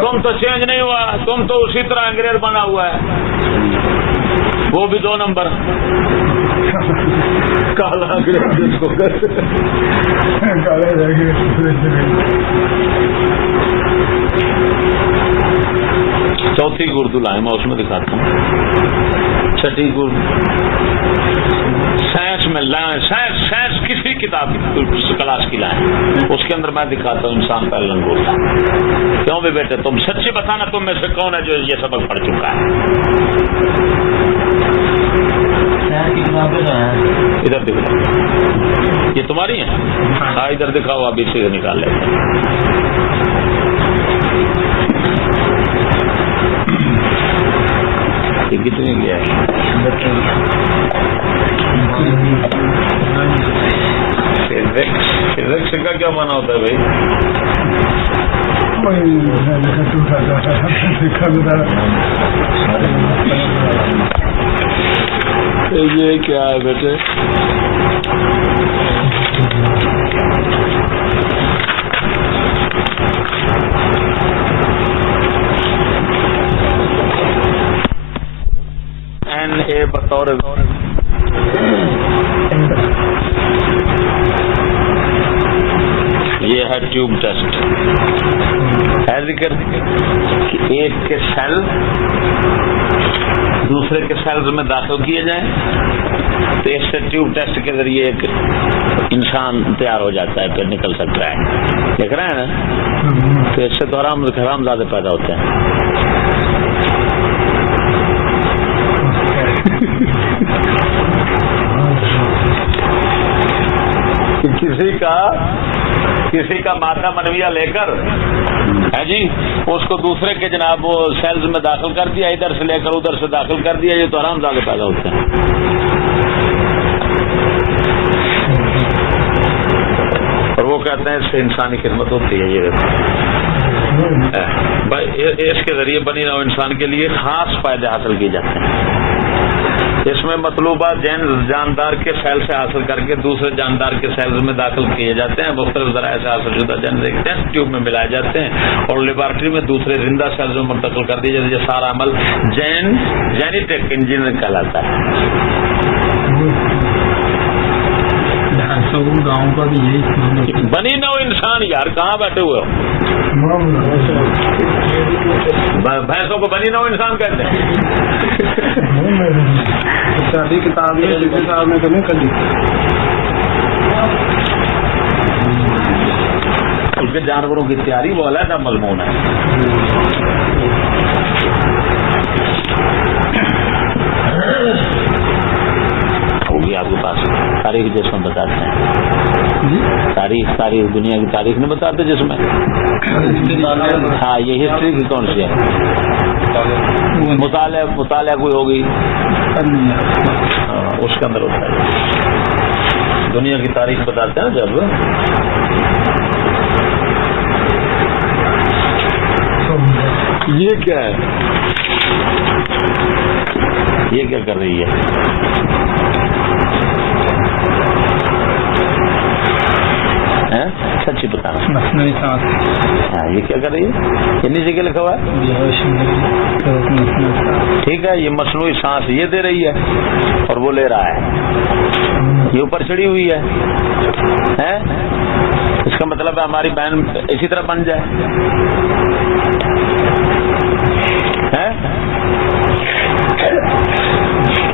تم تو چینج نہیں ہوا, تم تو اسی طرح انگریز بنا ہوا ہے, وہ بھی 2 نمبر کالا انگریز جس کو کہتے ہیں. چوتھی کی اردو لائیں, میں اس میں دکھاتا ہوں. چھٹی کو سائنس میں لائیں, سائنس کسی کتاب کلاس کی لائیں, اس کے اندر میں دکھاتا ہوں انسان پہلے لنگور تھا. کیوں بھی بیٹے تم سچی بتانا, تم میں سے کون ہے جو یہ سبق پڑھ چکا ہے؟ ادھر دکھاؤ, یہ تمہاری ہیں؟ ہاں ادھر دکھاؤ, ابھی سے نکال لیتے ہیں. یہ کتنے کی ہے؟ فزکس کا کیا مانا ہوتا ہے بھائی؟ یہ کیا ہے بیٹے؟ NA بطور یہ ہے ٹیوب ٹیسٹ ہے, ذکر کہ ایک کے سیل دوسرے کے سیلز میں داخل کیے جائیں تو اس سے ٹیوب ٹیسٹ کے ذریعے ایک انسان تیار ہو جاتا ہے، پھر نکل سکتا ہے. دیکھ رہے ہیں نا؟ تو اس سے تو حرام زیادہ پیدا ہوتے ہیں. کسی کا مادہ منویہ لے کر ہے جی اس کو دوسرے کے جناب وہ سیلز میں داخل کر دیا، ادھر سے لے کر ادھر سے داخل کر دیا، یہ تو حرام زیادہ پیدا ہوتے ہیں. اور وہ کہتے ہیں اس سے انسانی خدمت ہوتی ہے. یہ اس کے ذریعے بنی نوع انسان کے لیے خاص فائدے حاصل کیے جاتے ہیں. اس میں مطلوبہ جاندار کے سیل سے حاصل کر کے دوسرے جاندار کے سیلز میں داخل کیے جاتے ہیں. مختلف ذرائع سے حاصل شدہ جینیٹک ٹیسٹ ٹیوب میں ملائے جاتے ہیں اور لیبارٹری میں دوسرے زندہ سیلز میں منتقل کر دیے جاتے ہیں. یہ سارا عمل جینیٹک انجینئرنگ کہلاتا ہے. گاؤں کا بھی یہی بنی نوع انسان یار کہاں بیٹھے ہوئے ہو؟ بھینسوں کو بنی نوع انسان کہتے ہیں. کتاب میں تو نہیں کلی اس کے جانوروں کی تیاری وہ علیحدہ مضمون ہے. ہوگی آپ کے پاس تاریخ جس میں بتاتے ہیں. تاریخ دنیا کی تاریخ نہیں بتاتے جس میں. ہاں یہ ہسٹری کی کون سی ہے؟ مطالعہ کوئی ہوگی اس کے اندر ہوتا ہے. دنیا کی تاریخ بتاتے ہیں جب یہ کیا ہے، یہ کیا کر رہی ہے؟ سچی بتانا. مصنوعی سانس. ہاں یہ کیا کر رہی ہے؟ یہ نیچے کیا لکھا ہوا ہے؟ ٹھیک ہے، یہ مصنوعی سانس یہ دے رہی ہے اور وہ لے رہا ہے. یہ اوپر چڑھی ہوئی ہے. اس کا مطلب ہے ہماری بہن اسی طرح بن جائے.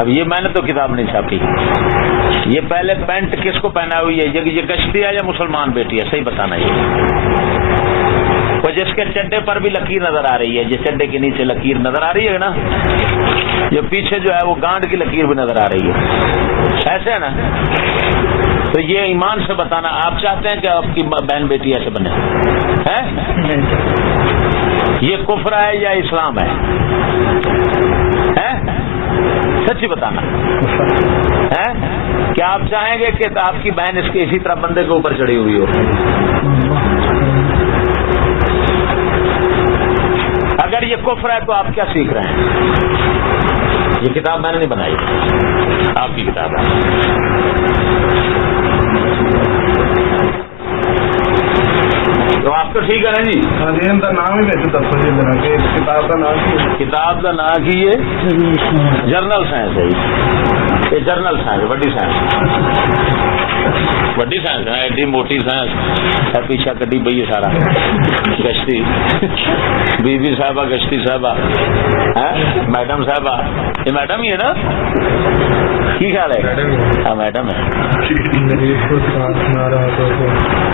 اب یہ میں نے تو کتاب نہیں چھاپی. یہ پہلے پینٹ کس کو پہنا ہوئی ہے؟ یہ کشتی ہے یا مسلمان بیٹی ہے؟ صحیح بتانا. یہ جس کے چڈے پر بھی لکیر نظر آ رہی ہے، جس چڈے کے نیچے لکیر نظر آ رہی ہے نا، یہ پیچھے جو ہے وہ گانڈ کی لکیر بھی نظر آ رہی ہے. ایسے ہے نا؟ تو یہ ایمان سے بتانا آپ چاہتے ہیں کہ آپ کی بہن بیٹی ایسے بنے؟ یہ کفر ہے یا اسلام ہے؟ سچی بتانا. کیا آپ چاہیں گے کہ آپ کی بہن اس کے اسی طرح بندے کے اوپر چڑھی ہوئی ہو؟ اگر یہ کفر ہے تو آپ کیا سیکھ رہے ہیں؟ یہ کتاب میں نے نہیں بنائی، آپ کی کتاب ہے. تو آپ تو ٹھیک ہے نا جی. نام ہی کتاب کا نام کی یہ جرنل سائنس ہے. یہ جرنل سائنس وڈی سائنس ہے، ایڈی موٹی سائنس ہے. پیچھا کڈی پی ہے سارا. گشتی بی بی صاحبہ، گشتی صاحبہ، میڈم صاحبہ. یہ میڈم ہی ہے نا؟ کی خیال ہے؟ ہاں میڈم ہے.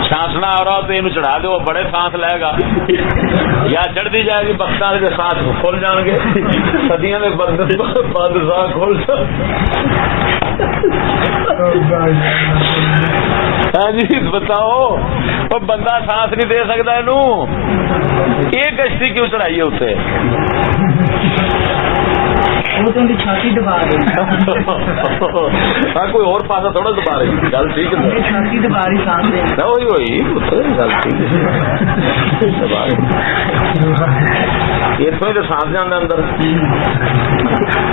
سانس نہ آ رہا ہو تو یہ چڑھا دو، بڑے سانس لے گا. یا چڑھ دی جائے گی بختہ کے سانس کھول جان گے. صدیاں میں بند سانس کھول جائے. ہاں جی بتاؤ، وہ بندہ سانس نہیں دے سکتا یہ کشتی کیوں چڑھائی ہے اسے؟ چھاتی دبا رہی. ہاں کوئی اور پاسا تھوڑا دبا رہی. گل ٹھیک ہے، چھاتی دبا رہی سانس وہی گل ٹھیک ہے. اتوں ہی تو سانس جانا اندر.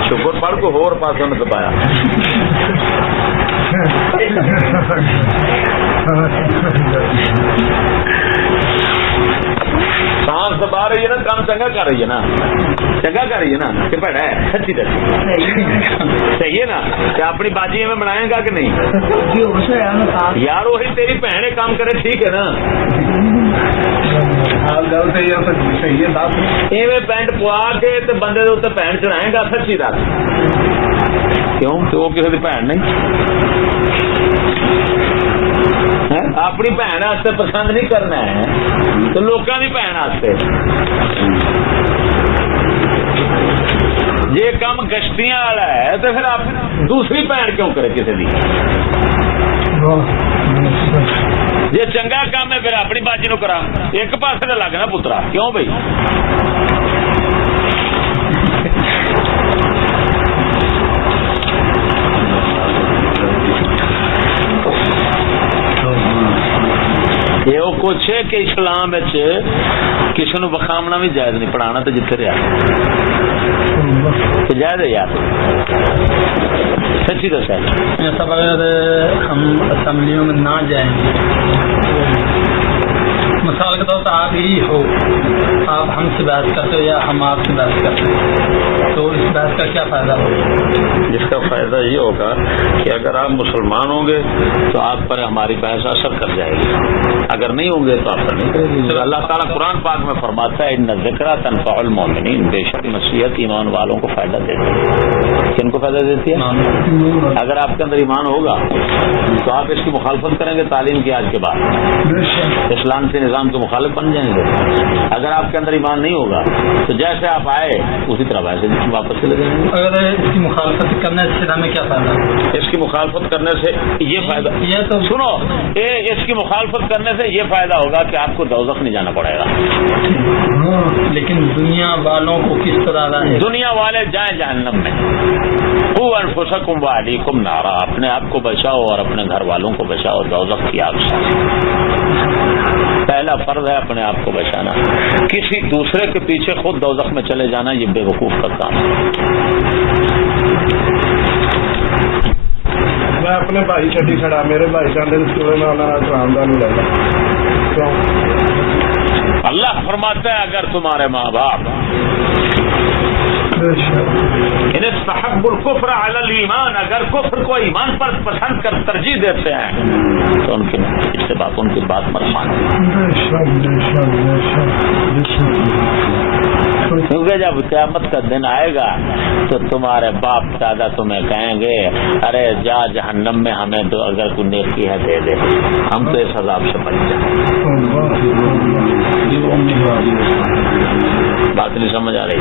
شکر پڑھ کو ہور پاسوں نے دبایا. سانس دبا رہی ہے نا، کام چنگا کر رہی ہے نا، کہ بڑا ہے. سچی دسی صحیح ہے نا؟ کہ اپنی باجی میں بنائے گا کہ نہیں یار؟ وہی تیری بہن کام کرے، ٹھیک ہے نا؟ گل تو یہ صحیح ہے صاحب. ایویں پینٹ پوا کے تے بندے دے اوتے پینٹ چڑھائے گا سچی دس کیوں کہ وہ کسی کی بھن نہیں اپنی بھن واسطے پسند نہیں کرنا ہے تو لوکاں دی بھن واسطے یہ کام گشتیاں والا ہے تو پھر آپ دوسری بھن کیوں کرے کسی دی یہ چنگا کام ہے پھر اپنی باجی نو کرا ایک پاسے تے لگنا پترا کیوں بھائی یہ وہ کچھ ہے کہ اسلام کسی نو بخامنا بھی جائز نہیں پڑھانا تو جتنے رہا جائز ہے یار سچی دس ہے سب اگر ہم اسمبلیوں میں نہ جائیں مثال کے طور پر آپ ہی ہو آپ ہم سے بحث کرتے ہو یا ہم آپ سے بحث کرتے ہیں تو اس بحث کا کیا فائدہ ہوگا؟ جس کا فائدہ یہ ہوگا کہ اگر آپ مسلمان ہوں گے تو آپ پر ہماری بحث اثر کر جائے گی اگر نہیں ہوں گے تو آپ پر نہیں کرے گی. اللہ تعالیٰ قرآن پاک میں فرماتا ہے ان ذکر تنفع المؤمنین بے شک نصیحت ایمان والوں کو فائدہ دیتی ہے. کن کو فائدہ دیتی ہے؟ اگر آپ کے اندر ایمان ہوگا تو آپ اس کی مخالفت کریں گے تعلیم کی آج کے بعد اسلام کے نظام کے مخالف بن جائیں گے. اگر آپ کے اندر ایمان نہیں ہوگا تو جیسے آپ آئے اسی طرح ویسے واپس چلے جائیں گے. اگر اس کی مخالفت کرنے سے ہمیں کیا فائدہ؟ اس کی مخالفت کرنے سے یہ فائدہ یہ تو سنو اس کی مخالفت کرنے سے یہ فائدہ ہوگا کہ آپ کو دوزخ نہیں جانا پڑے گا. لیکن دنیا والوں کو کس طرح ہے؟ دنیا والے جائیں جہنم میں. قوا انفسکم واہلیکم نارا اپنے آپ کو بچاؤ اور اپنے گھر والوں کو بچاؤ دوزخ کی آگ سے. پہلا فرض ہے اپنے آپ کو بچانا. کسی دوسرے کے پیچھے خود دوزخ میں چلے جانا یہ بے وقوف کا کام ہے. میں اپنے بھائی چھٹی کھڑا میرے بھائی چاہتے میں آمدہ نہیں لگا. اللہ فرماتا ہے اگر تمہارے ماں باپ استحب الکفر علی الایمان اگر کفر کو ایمان پر پسند کر ترجیح دیتے ہیں تو ان کی بات مت مانو. کیونکہ جب قیامت کا دن آئے گا تو تمہارے باپ دادا تمہیں کہیں گے ارے جا جہنم میں ہمیں دو اگر کوئی نیکی ہے دے دے ہم تو اس عذاب سے بچ جائیں. بات نہیں سمجھ آ رہی؟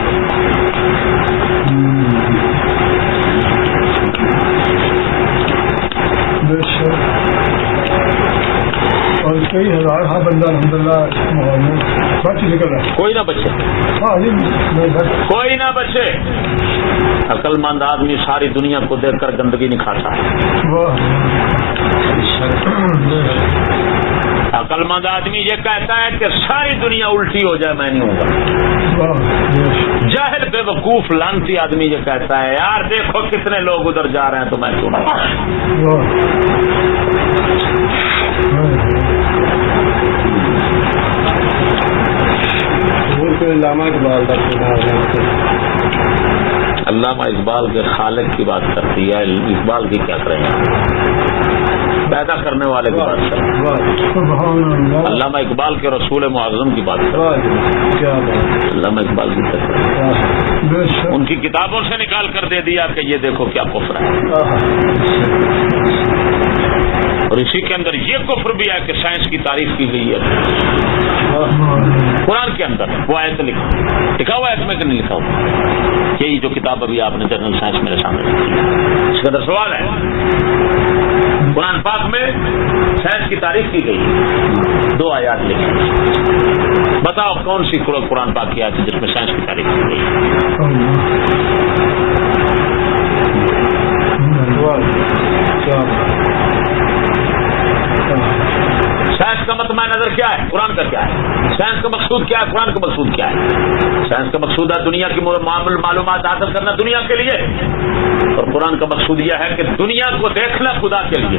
اور کئی ہزار بندہ الحمدللہ بچ نکل رہا ہے. کوئی نہ بچے کوئی نہ بچے. عقل مند آدمی ساری دنیا کو دیکھ کر گندگی نہیں کھاتا. عقل مند آدمی یہ کہتا ہے کہ ساری دنیا الٹی ہو جائے میں نہیں ہوں گا. جاہل بے وقوف لانتی آدمی یہ کہتا ہے یار دیکھو کتنے لوگ ادھر جا رہے ہیں تو میں کیوں نہ. علامہ اقبال کے خالق کی بات کرتی ہے. اقبال کی کیا کریں گے؟ پیدا کرنے والے کی بات کریں. علامہ اقبال کے رسول معظم کی بات کریں. علامہ اقبال کی بات کریں. ان کی کتابوں سے نکال کر دے دیا کہ یہ دیکھو کیا کفر ہے. اور اسی کے اندر یہ کفر بھی ہے کہ سائنس کی تعریف کی گئی ہے. قرآن کے اندر وہ آیت لکھا ہوا ہے اس میں کہ نہیں لکھا ہوا. یہی جو کتاب ابھی آپ نے جنرل سائنس میرے سامنے اس کا اندر سوال ہے. قرآن پاک میں سائنس کی تعریف کی گئی 2 آیات لکھی. بتاؤ کون سی قرآن پاک کی آیت ہے جس میں سائنس کی تعریف کی گئی؟ سائنس کا مطمع نظر کیا ہے؟ قرآن کا کیا ہے؟ سائنس کا مقصود کیا ہے؟ قرآن کا مقصود کیا ہے؟ سائنس کا مقصود ہے دنیا کی معلومات حاصل کرنا دنیا کے لیے. اور قرآن کا مقصود یہ ہے کہ دنیا کو دیکھنا خدا کے لیے.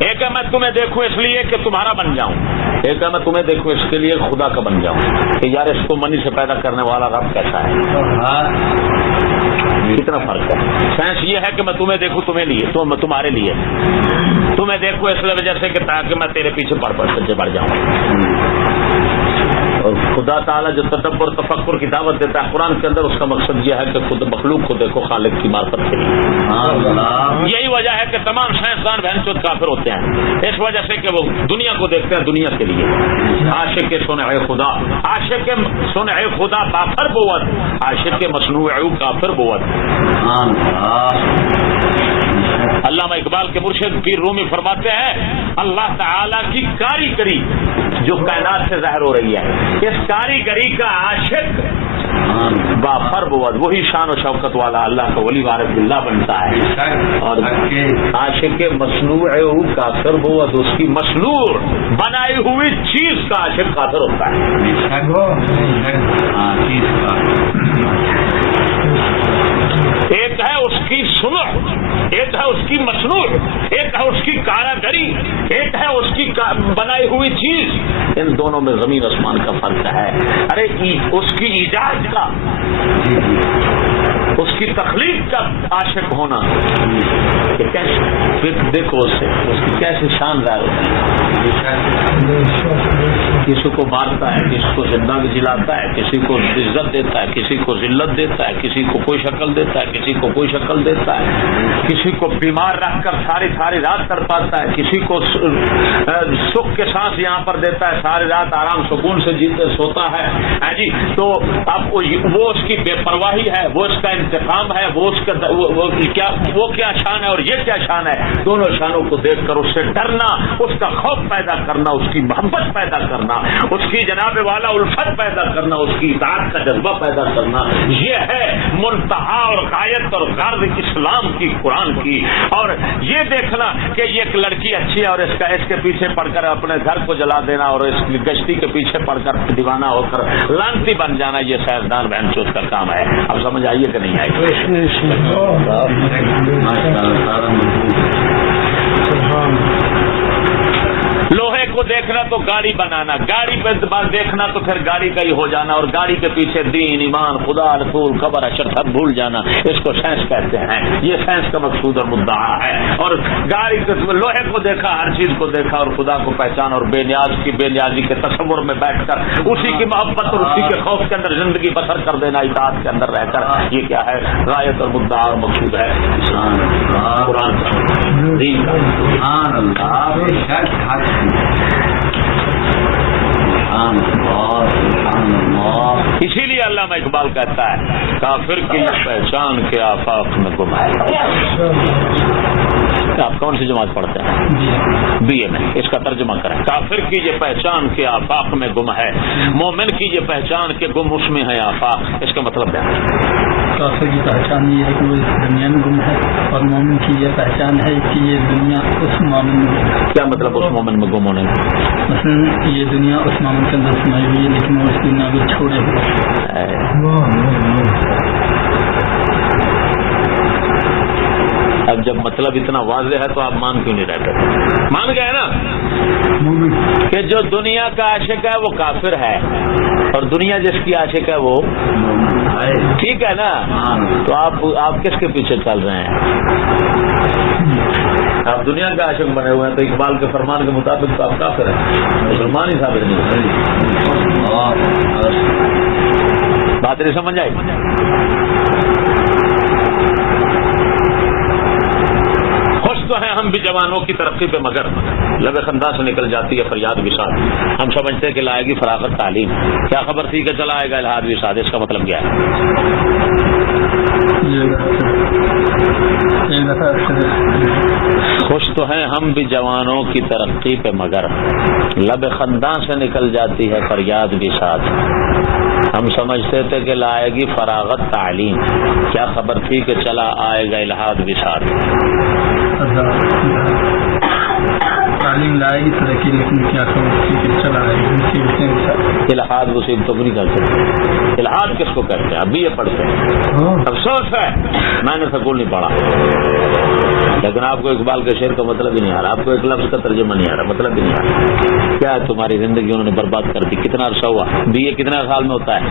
ایک ہے میں تمہیں دیکھوں اس لیے کہ تمہارا بن جاؤں. ایک ہے میں تمہیں دیکھوں اس کے لیے خدا کا بن جاؤں کہ یار اس کو منی سے پیدا کرنے والا رب کیسا ہے. کتنا فرق ہے. سائنس یہ ہے کہ میں تمہیں دیکھوں تمہارے لیے تمہیں دیکھوں اس وجہ سے کہ تاکہ میں تیرے پیچھے بڑھ جاؤں. اور خدا تعالیٰ جو تدبر تفکر کی دعوت دیتا ہے قرآن کے اندر، اس کا مقصد یہ ہے کہ خود مخلوق کو دیکھو خالق کی معرفت کے لیے. یہی وجہ ہے کہ تمام سائنسدان بہن چود کافر ہوتے ہیں، اس وجہ سے کہ وہ دنیا کو دیکھتے ہیں دنیا کے لیے. عاشق صنع خدا، عاشق صنع خدا کافر بود، عاشق مصنوع کافر بود. علامہ اقبال کے مرشد پیر رومی فرماتے ہیں اللہ تعالیٰ کی کاریگری جو کائنات سے ظاہر ہو رہی ہے، اس کاریگری کا عاشق بافر بود، وہی شان و شوکت والا اللہ کا ولی وارث اللہ بنتا ہے. اور عاشق مصنوع کافر بود، اس کی مصنوع بنائی ہوئی چیز کا عاشق کافر ہوتا ہے. ایک ہے اس کی صنع، ایک ہے اس کی مصنوع، ایک ہے اس کی کاریگری، ایک ہے اس کی بنائی ہوئی چیز. ان دونوں میں زمین آسمان کا فرق ہے. ارے اس کی ایجاد کا، اس کی تخلیق کا عاشق ہونا، کہ کیسے دیکھو اس کی کیسے شاندار ہوتی ہے. کسی کو مارتا ہے، کسی کو زندہ جلاتا ہے، کسی کو عزت دیتا ہے، کسی کو ذلت دیتا ہے، کسی کو کوئی شکل دیتا ہے، کسی کو کوئی شکل دیتا ہے، کسی کو بیمار رکھ کر ساری رات تڑپاتا ہے، کسی کو سکھ کے سانس یہاں پر دیتا ہے، ساری رات آرام سکون سے سوتا ہے جی. تو اب وہ اس کی بے پرواہی ہے، وہ اس کا انتقام ہے، وہ کیا شان ہے اور یہ کیا شان ہے. دونوں شانوں کو دیکھ کر اس سے ڈرنا، اس کا خوف پیدا کرنا، اس کی محبت پیدا کرنا، اس کی جناب والا الفت پیدا کرنا، اس کی اطاعت کا جذبہ پیدا کرنا، یہ ہے منتہا اور غایت اور غرض اسلام کی، قرآن کی. اور یہ دیکھنا کہ یہ ایک لڑکی اچھی ہے اور اس کے پیچھے پڑھ کر اپنے گھر کو جلا دینا اور اس کی گشتی کے پیچھے پڑھ کر دیوانہ ہو کر لانتی بن جانا، یہ سائنسدان بہن چوت کا کام ہے. اب سمجھ آئیے کہ نہیں آئیے؟ لوہے کو دیکھنا تو گاڑی بنانا، گاڑی پہ دیکھنا تو پھر گاڑی کا ہی ہو جانا، اور گاڑی کے پیچھے دین ایمان خدا رسول خبر اشر سب بھول جانا. اس کو سائنس کہتے ہیں. یہ سائنس کا مقصود اور مدعا ہے. اور گاڑی لوہے کو دیکھا، ہر چیز کو دیکھا اور خدا کو پہچان اور بے نیازی کے تصور میں بیٹھ کر اسی کی محبت اور اسی کے خوف کے اندر زندگی بسر کر دینا، اطاعت کے اندر رہ کر. یہ کیا ہے؟ غایت اور مدعا اور مقصود ہے قرآن کا، دین کا. اسی لیے علامہ اقبال کہتا ہے کافر کی پہچان کے آفاق میں گم ہے. آپ کون سی جماعت پڑھتے ہیں؟ بی اے میں. اس کا ترجمہ کریں. کافر کی یہ پہچان کے آفاق میں گم ہے، مومن کی یہ پہچان کے گم اس میں ہے آفاق. اس کا مطلب کیا ہے؟ کافر کی پہچان یہ ہے کہ وہ اس دنیا میں گم ہے، اور مومن کی یہ پہچان ہے کہ یہ دنیا اس مومن میں گم ہے. کیا مطلب اس مومن میں گم ہونے کا؟ مثلا یہ دنیا اس مومن کے اندر سمائی ہوئی ہے لیکن وہ اس دنیا کو چھوڑے ہوئے. اب جب مطلب اتنا واضح ہے تو آپ مان کیوں نہیں رہتے؟ مان گئے نا کہ جو دنیا کا عاشق ہے وہ کافر ہے اور دنیا جس کی عاشق ہے وہ ٹھیک ہے نا. تو آپ کس کے پیچھے چل رہے ہیں؟ آپ دنیا کا عاشق بنے ہوئے ہیں تو اقبال کے فرمان کے مطابق تو آپ کافر ہیں، مسلمان ہی ثابت نہیں. بات نہیں سمجھ آئی؟ خوش تو ہیں ہم بھی جوانوں کی ترقی پہ، مگر لب خندہ سے نکل جاتی ہے فریاد وصال. ہم سمجھتے کہ لائے گی فراغت تعلیم، کیا خبر تھی کہ چلا آئے گا الہاد وصال. اس کا مطلب کیا ہے؟ خوش تو ہیں ہم بھی جوانوں کی ترقی پہ، مگر لب خندہ سے نکل جاتی ہے فریاد وصال. ہم سمجھتے تھے کہ لائے گی فراغت تعلیم، کیا خبر تھی کہ چلا آئے گا الہاد وصال. تعلیم لائے گی ترقی لیکن کیا خبر تھی کہ چلا آئے گی. الہاد وصیب تو نہیں کر سکتے. الہاد کس کو کہتے ہیں؟ ابھی یہ پڑھتے ہیں. افسوس ہے میں نے سکول نہیں پڑھا. لیکن آپ کو اقبال کے شعر کا مطلب ہی نہیں آ رہا, آپ کو ایک لفظ کا ترجمہ نہیں آ رہا, مطلب ہی نہیں آ رہا. کیا ہے تمہاری زندگی انہوں نے برباد کر دی. کتنا عرصہ ہوا؟ BA کتنے سال میں ہوتا ہے؟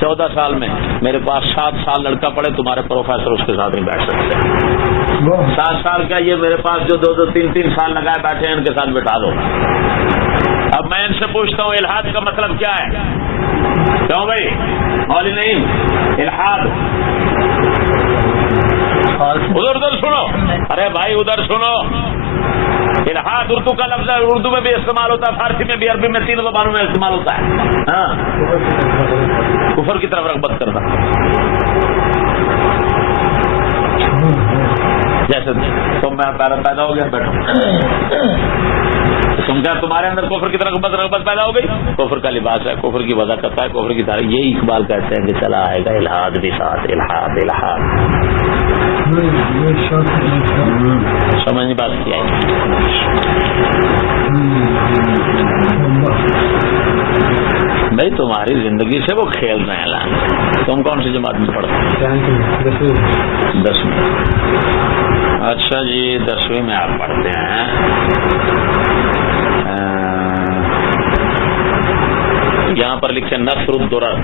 14 سال میں. میرے پاس 7 سال لڑکا پڑے, تمہارے پروفیسر اس کے ساتھ نہیں بیٹھ سکتے. 7 سال کا یہ میرے پاس جو 2-3 سال لگائے بیٹھے ہیں ان کے ساتھ بٹھا دو. اب میں ان سے پوچھتا ہوں الحاد کا مطلب کیا ہے؟ کیوں بھائی مولوی نہیں الحاد؟ ادھر سنو, ارے بھائی ادھر سنو. الحاد اردو کا لفظ ہے, اردو میں بھی استعمال ہوتا ہے, فارسی میں بھی, عربی میں, 3 زبانوں میں استعمال ہوتا ہے. ہاں, کفر کی طرف رغبت کرنا. جیسے تم میں پیدا ہو گیا بیٹھو, تم کیا تمہارے اندر کفر کی طرف رغبت پیدا ہو گئی؟ کفر کا لباس ہے, کفر کی وضاحت کرتا ہے, کفر کی تاریخ. یہی اقبال کہتے ہیں کہ چلا آئے گا الحاد بھی ساتھ. الحاد الحاد سمجھنے بات کیا ہے. بھائی تمہاری زندگی سے وہ کھیل رہے ہیں. تم کون سی جماعت میں پڑھتے ہیں؟ 10ویں. اچھا جی 10ویں میں آپ پڑھتے ہیں. یہاں پر لکھے نصر الدرر,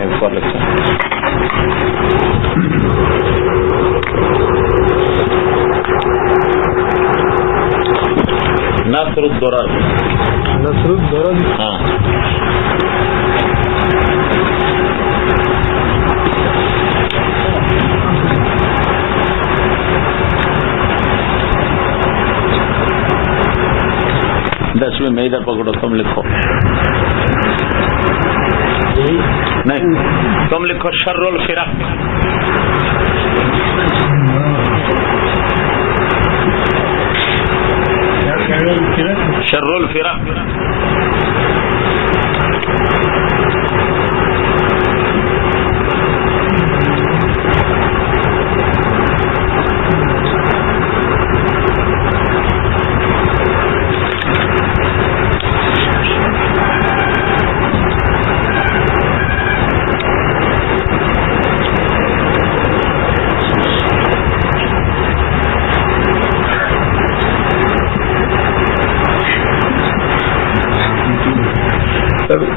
ایک اور لکھے نصر الدرر. نصر الدرر, ہاں دسویں میں ادھر پکڑو, تم لکھو. نہیں تم لکھو شر الفرق. شر الفرق.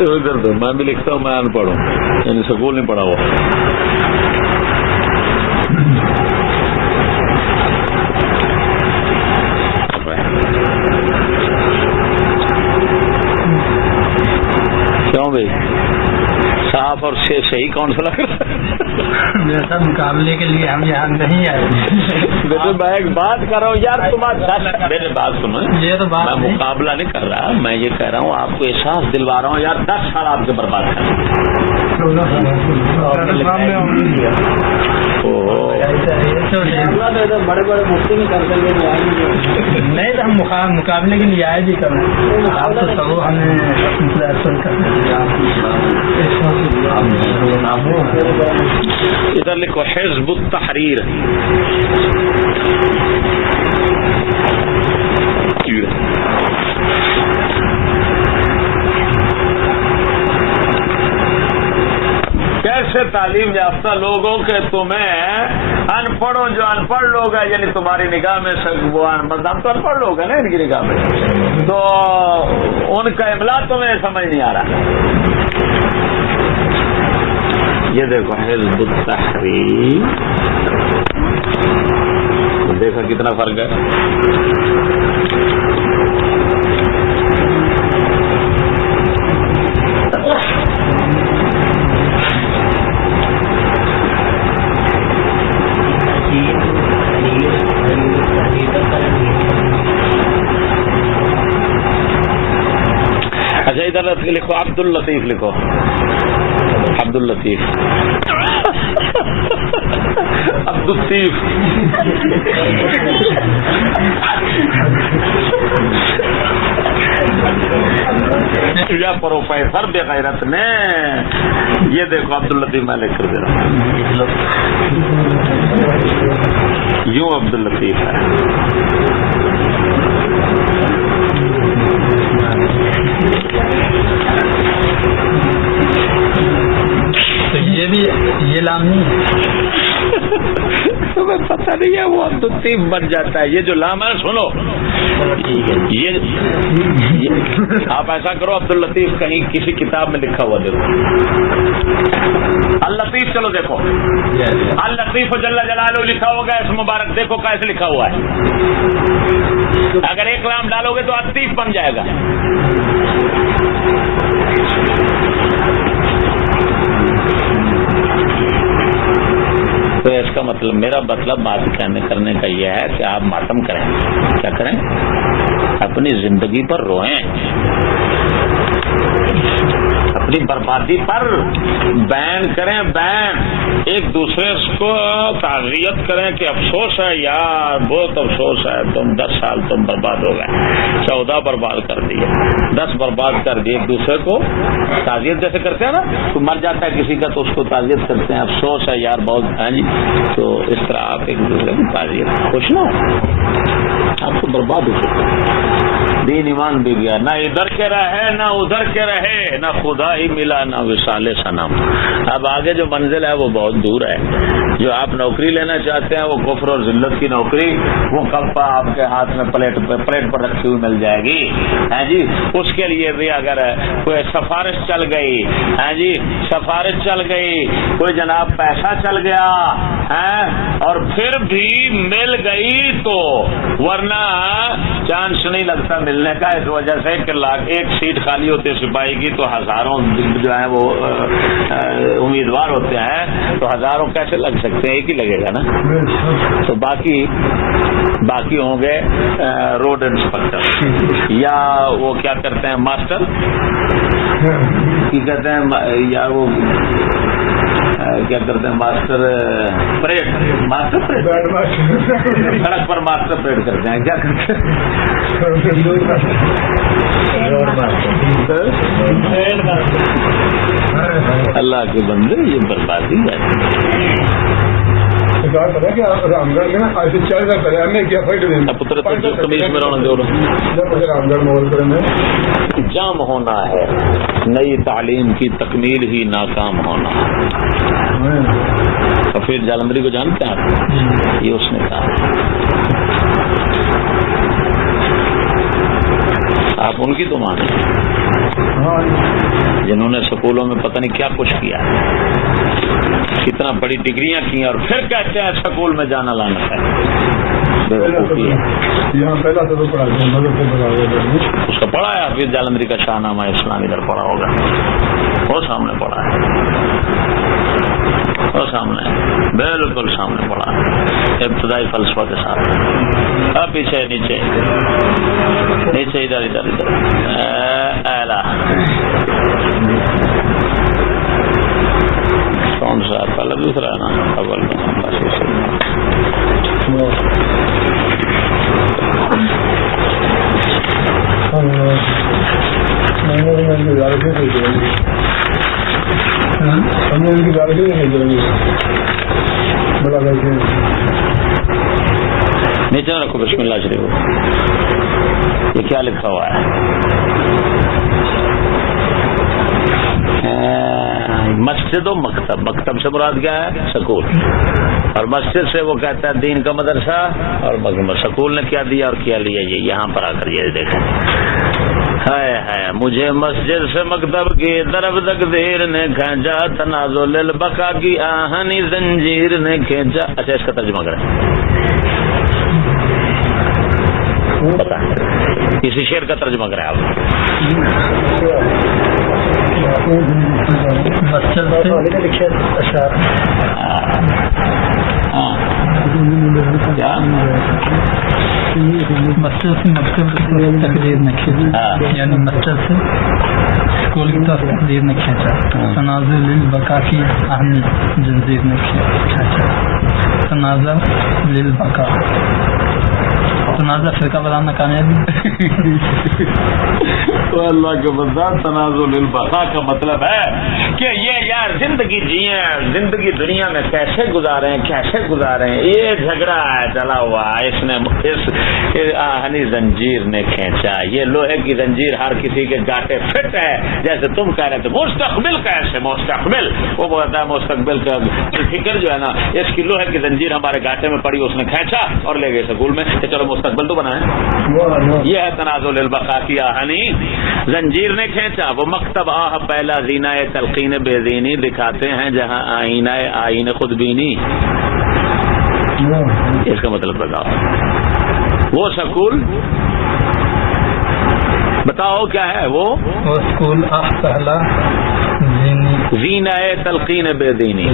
ادھر دو, میں بھی لکھتا ہوں, میں ان پڑھ ہوں, یعنی سکول نہیں پڑھا ہوا. کیوں بھائی صاف اور صحیح کون سا لگ رہا ہے؟ مقابلے کے لیے ہم یہاں نہیں آئے. بیٹے میں ایک بات کر رہا ہوں یار, تمہارا میرے بات سنو, یہ تو بات میں مقابلہ نہیں کر رہا, میں یہ کہہ رہا ہوں آپ کو احساس دلوا رہا ہوں یار 10 سال آپ کے برباد کر بڑے بڑے مفتی نہیں کر سکتے. نہیں تو ہم مقابلے کے لیے آئے بھی کرنا, آپ تو سب ہمیں ادھر لکھو حزب التحریر. کیسے تعلیم یافتہ لوگوں کے تمہیں ان پڑھوں جو ان پڑھ لوگ ہیں, یعنی تمہاری نگاہ میں وہ مطلب تو ان پڑھ لوگ ہیں نا ان کی نگاہ میں, تو ان کا املا تمہیں سمجھ نہیں آ رہا. یہ دیکھو حزب التحریر, دیکھا کتنا فرق ہے. اچھا ادھر لکھو عبد اللطیف, لکھو عبد اللطیف. عبد اللطیف یا پروفیسر بے غیرت نے. یہ دیکھو عبد اللطیف میں لکھ کر دے رہا ہوں, یوں عبد اللطیف ہے. تو یہ بھی یہ لام نہیں ہے. وہ عبد اللطیف بن جاتا ہے. یہ جو لام ہے سنو, یہ آپ ایسا کرو, عبد اللطیف کہیں کسی کتاب میں لکھا ہوا دیکھو. اللطیف چلو دیکھو, اللطیف جل جلالہ لکھا ہوگا, اس مبارک دیکھو کیسے لکھا ہوا ہے. اگر ایک لام ڈالو گے تو عطیف بن جائے گا. تو اس کا مطلب, میرا مطلب بات کرنے کا یہ ہے کہ آپ ماتم کریں. کیا کریں؟ اپنی زندگی پر روئیں, اپنی بربادی پر بین کریں, ایک دوسرے کو تعزیت کریں کہ افسوس ہے یار, بہت افسوس ہے, تم 10 سال تم برباد ہو گئے, 14 برباد کر دیے, 10 برباد کر دیے. ایک دوسرے کو تعزیت جیسے کرتے ہیں نا, تو مر جاتا ہے کسی کا تو اس کو تعزیت کرتے ہیں, افسوس ہے یار بہت ہے جی. تو اس طرح آپ ایک دوسرے کی تعزیت, خوش نہ آپ کو برباد ہو چکے, دین ایمان بھی گیا, نہ ادھر کے رہے نہ ادھر کے رہے, نہ خدا ہی ملا نہ وصال صنم. اب آگے جو منزل ہے وہ بہت دور ہے. جو آپ نوکری لینا چاہتے ہیں وہ کفر اور ذلت کی نوکری, وہ کب آپ کے ہاتھ میں پلیٹ پر رکھی ہوئی مل جائے گی ہے جی. اس کے لیے بھی اگر کوئی سفارش چل گئی ہے جی, سفارش چل گئی, کوئی جناب پیسہ چل گیا ہے اور پھر بھی مل گئی تو, ورنہ چانس نہیں لگتا ملنے کا, اس وجہ سے کہ ایک سیٹ خالی ہوتی ہے سپاہی کی تو ہزاروں جو ہیں وہ امیدوار ہوتے ہیں, تو ہزاروں کیسے لگ سکتے ہیں, ایک ہی لگے گا نا. تو باقی ہوں گے روڈ انسپیکٹر, یا وہ کیا کرتے ہیں ماسٹر کی کہتے ہیں, یا وہ کیا کرتے ہیں ماسٹر پریڈ, سڑک پر ماسٹر پریڈ کرتے ہیں, کیا کرتے ہیں اللہ کے بندے, یہ بربادی ہے. رام گڑھ میں آج سے 4 ہزار پہلے ہمیں کیا پتر کمیز میں رہنا دو رام گڑھ مغل میں جام ہونا ہے, نئی تعلیم کی تکمیل ہی ناکام ہونا ہے. اور پھر جالندری کو جانتے ہیں آپ, یہ اس نے کہا, آپ ان کی تو مانیں جنہوں نے سکولوں میں پتہ نہیں کیا کچھ کیا, کتنا بڑی ڈگریاں کی اور پھر کہتے ہیں سکول میں جانا لانا ہے. یہاں پہلا تو پڑھاتے ہیں, اس کا پڑھا ہے حافظ جالندری کا شاہ نامہ اسلام, ادھر پڑھا ہوگا, وہ سامنے پڑھا ہے, وہ سامنے بالکل سامنے پڑھا ہے, ابتدائی فلسفہ کے ساتھ. اب پیچھے نیچے ادھر اعلیٰ, کون سا پہلا دوسرا ہے نا, اول نیچے رکھو بسم اللہ شریف. یہ کیا لکھا ہوا ہے, مسجد و مکتب, مکتب سے مراد کیا ہے سکول, اور مسجد سے وہ کہتا ہے دین کا مدرسہ, اور سکول نے کیا دیا اور کیا لیا, یہ یہاں پر آ کر یہ دیکھیں. ہے مجھے مسجد سے مکتب کی طرف تقدیر نے کھینچا, تنازل البقا کی آہنی زنجیر نے کھینچا. اچھا اس کا ترجمہ کریں, پتا کسی شعر کا ترجمہ کریں آپ. مسجد سے مکتب تقریر نہ کھینچا, یعنی مسجد سے اسکول کی طرف تقریر نہ کھینچا, تنازع للبقا کی اہمی زنجیر نے کھینچا, تنازع للبقا تنازع فرقہ بنانا کامیابی. تو اللہ کے بندہ تنازل البقاء کا مطلب ہے کہ یہ یار زندگی جیے، زندگی دنیا میں کیسے گزاریں کیسے گزاریں. یہ جھگڑا ہے چلا ہوا، اس نے اس آہنی زنجیر نے کھینچا. یہ لوہے کی زنجیر ہر کسی کے گاٹے فٹ ہے. جیسے تم کہہ رہے تھے مستقبل کیسے، مستقبل وہ بولتا ہے مستقبل کا فکر جو ہے نا، اس کی لوہے کی زنجیر ہمارے گاٹے میں پڑی، اس نے کھینچا اور لے گئے سکول میں کہ چلو مستقبل تو بنائیں. یہ ہے تنازل البقاء کی آہنی زنجیر نے کھینچا. وہ مکتب آہ پہلا زینہ تلقین بے دینی دکھاتے ہیں جہاں آئینہ آئین خود بینی. اس کا مطلب بتاؤ. وہ سکول بتاؤ کیا ہے؟ وہ اسکول پہلا زینہ تلقین بے دینی.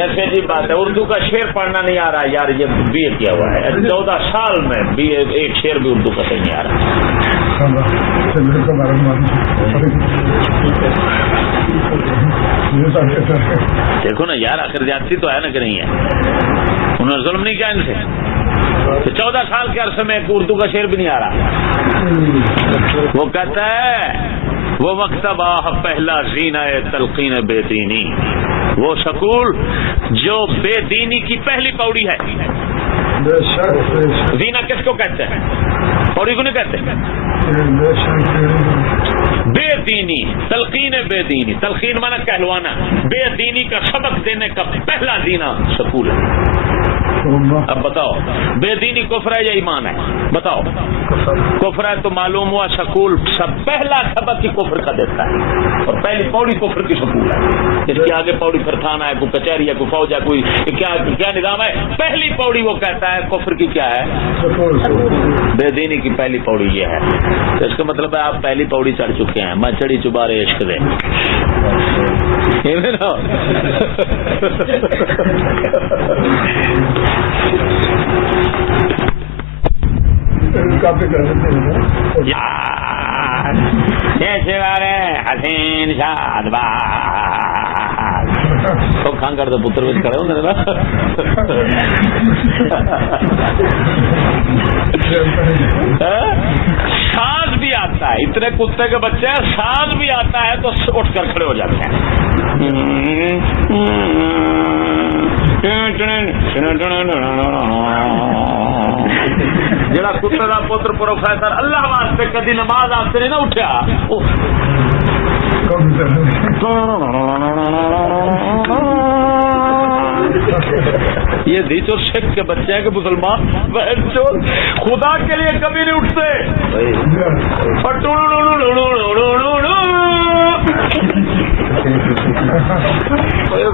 ایسے جی بات ہے. اردو کا شعر پڑھنا نہیں آ رہا یار، یہ بی اے کیا ہوا ہے 14 سال میں بی اے ایک شعر بھی اردو کا صحیح نہیں آ رہا. دیکھو نا یار، آخر زیادتی تو ہے نا کہ نہیں ہے؟ انہوں نے ظلم نہیں کیا ان سے. 14 سال کے عرصے میں ایک اردو کا شعر بھی نہیں آ رہا. وہ کہتا ہے وہ مکتب آہ پہلا زینہ تلقین بے دینی، وہ سکول جو بے دینی کی پہلی پوڑی ہے. زینہ کس کو کہتے ہیں؟ پوڑی کو نہیں کہتے. بے دینی، تلقین بے دینی، تلقین مانا کہلوانا، بے دینی کا سبق دینے کا پہلا زینہ سکول ہے. اب بتاؤ بے دینی کفر ہے یا ایمان ہے؟ بتاؤ. کفر ہے تو معلوم ہوا سکول سب پہلا سبق ہی کفر کا دیتا ہے، اور پہلی پوڑی کفر کی سکول ہے. اس کے آگے پوڑی پھر تھانہ ہے، کوئی کچہری ہے، کوئی فوج ہے، کوئی کیا نظام ہے. پہلی پوڑی وہ کہتا ہے کفر کی کیا ہے؟ بے دینی کی پہلی پوڑی یہ ہے. تو اس کا مطلب ہے آپ پہلی پوڑی چڑھ چکے ہیں. میں چڑھی چبارے عشق دے. حسین شاد تو کھان کر دو پتر بچ کھڑے ہوں نا. سانس بھی آتا ہے، اتنے کتے کے بچے ہیں، سانس بھی آتا ہے تو اٹھ کر کھڑے ہو جاتے ہیں. جڑا کتے کا پتر پروفیسر اللہ واسطے کدی نماز واسطے نہیں نہ اٹھیا، یہ دیچو سکھ کے بچے ہیں کہ مسلمان خدا کے لیے کبھی نہیں اٹھتے.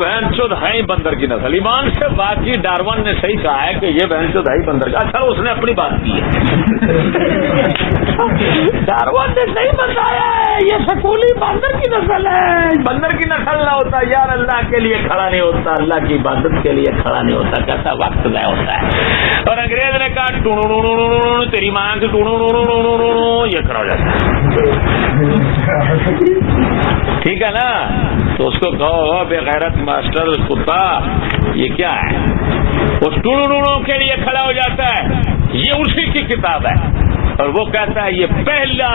بہن چود ہے ہی بندر کی نسل. ایمان سے باقی ڈارون نے صحیح کہا ہے کہ یہ بہن چود ہے ہی بندر کا. اچھا اس نے اپنی بات کی ہے، ڈارون نے صحیح بتایا ہے یہ سکولی بندر کی نسل ہے. بندر کی نسل نہ ہوتا یار اللہ کے لیے کھڑا نہیں ہوتا، اللہ کی عبادت کے لیے کھڑا نہیں ہوتا، کیسا وقت ضائع ہوتا ہے. اور انگریز نے کہا تیری ماں سے یہ کھڑا ہو جاتا ہے. ٹھیک ہے نا؟ تو اس کو کہو بے غیرت ماسٹر کتا یہ کیا ہے؟ اس ٹوڑوں کے لیے کھڑا ہو جاتا ہے. یہ اسی کی کتاب ہے اور وہ کہتا ہے یہ پہلا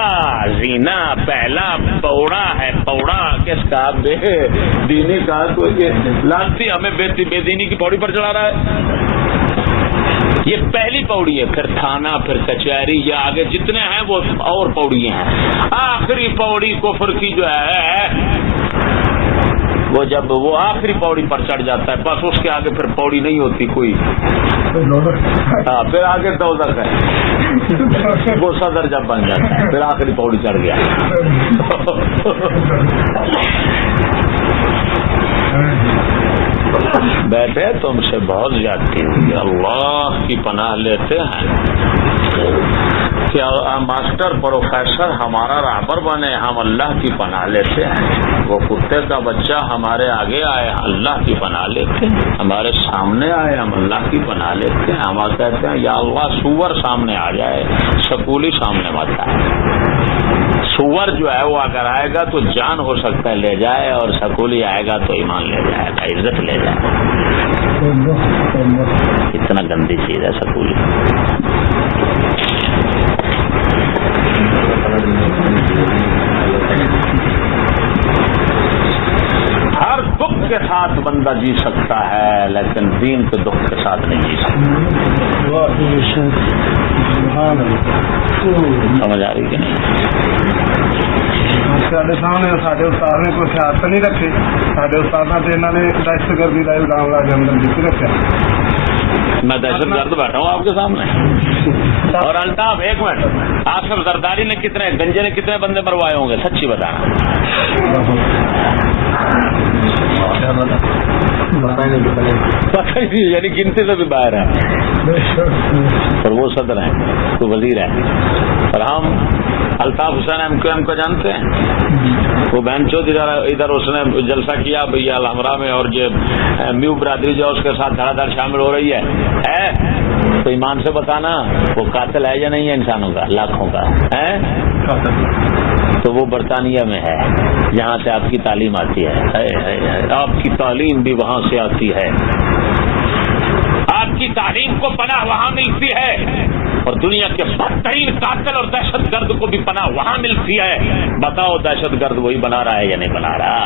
زینہ، پہلا پوڑا ہے. پوڑا کس کا؟ بے دینی کا. تو یہ لانتی ہمیں بے دینی کی پوڑی پر چڑھا رہا ہے. یہ پہلی پوڑی ہے، پھر تھانہ، پھر کچہری، یہ آگے جتنے ہیں وہ اور پوڑیاں ہیں. آخری پوڑی کفر کی جو ہے وہ جب وہ آخری پوڑی پر چڑھ جاتا ہے بس اس کے آگے پھر پوڑی نہیں ہوتی کوئی. ہاں پھر آگے دوزخ ہے. وہ صدر جب بن جاتا ہے پھر آخری پوڑی چڑھ گیا. بیٹھے تم سے بہت زیادتی ہوئی، اللہ کی پناہ لیتے ہیں. کہ ماسٹر پروفیسر ہمارا رہبر بنے، ہم اللہ کی پناہ لیتے ہیں، وہ کتے کا بچہ ہمارے آگے آئے اللہ کی پناہ لیتے ہیں، ہمارے سامنے آئے ہم اللہ کی پناہ لیتے ہیں، ہم کہتے ہیں یا اللہ سور سامنے آ جائے، سکولی سامنے مت آئے۔ سور جو ہے وہ اگر آئے گا تو جان ہو سکتا ہے لے جائے، اور سکولی آئے گا تو ایمان لے جائے گا، عزت لے جائے گا۔ اتنا گندی چیز ہے سکولی۔ ہر دکھ کے ساتھ بندہ جی سکتا ہے، لیکن دین کے دکھ کے ساتھ نہیں جی سکتا۔ سمجھ آ رہی کہ نہیں؟ سارے سامنے سارے استاد نے کوئی خیال تو نہیں رکھے، سارے استاد نے دہشت گردی کا الزام لا کے اندر جیت رکھا۔ میں دہشت گرد بیٹھا ہوں آپ کے سامنے۔ اور الطاف ایک منٹ، آصف زرداری نے کتنے، گنجے نے کتنے بندے مروائے ہوں گے سچی بتانا؟ پتہ ہی نہیں، یعنی گنتی سے بھی باہر ہے۔ اور وہ صدر ہیں، تو وزیر ہے، اور ہم الطاف حسین ایم کو جانتے ہیں؟ وہ بہن چود ادھر اس نے جلسہ کیا بھیا الحمرا میں، اور یہ میو برادری جو اس کے ساتھ دھڑا دھڑ شامل ہو رہی ہے تو ایمان سے بتانا وہ قاتل ہے یا نہیں ہے انسانوں کا، لاکھوں کا ہے؟ تو وہ برطانیہ میں ہے جہاں سے آپ کی تعلیم آتی ہے، آپ کی تعلیم بھی وہاں سے آتی ہے، آپ کی تعلیم کو پناہ وہاں ملتی ہے، اور دنیا کے بدترین قاتل اور دہشت گرد کو بھی پناہ وہاں ملتی ہے۔ بتاؤ دہشت گرد وہی بنا رہا ہے یا نہیں بنا رہا؟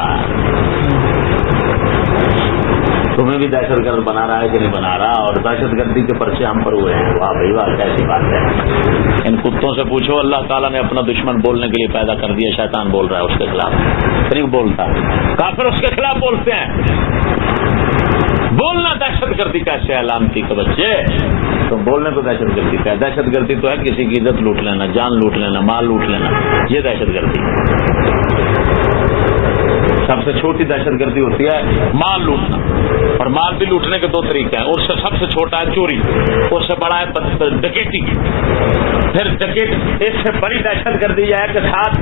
تمہیں بھی دہشت گرد بنا رہا ہے کہ نہیں بنا رہا؟ اور دہشت گردی کے پرچے ہم پر ہوئے ہیں۔ واہ بھائی واہ، کیسی بات ہے۔ ان کتوں سے پوچھو، اللہ تعالیٰ نے اپنا دشمن بولنے کے لیے پیدا کر دیا، شیطان بول رہا ہے اس کے خلاف، نہیں بولتا، کافر اس کے خلاف بولتے ہیں۔ بولنا دہشت گردی کیسے ہے علامتی کے بچے؟ تو بولنے کو دہشت گردی کا ہے۔ دہشت گردی تو ہے کسی کی عزت لوٹ لینا، جان لوٹ لینا، مال لوٹ لینا، یہ دہشت گردی۔ سب سے چھوٹی دہشت گردی ہوتی ہے مال لوٹنا، اور مال بھی لوٹنے کے دو طریقے ہیں، اور سب سے چھوٹا ہے چوری، اس سے بڑا ہے ڈکیتی۔ پھر ڈکیت، اس سے بڑی دہشت گردی یہ ہے کہ ساتھ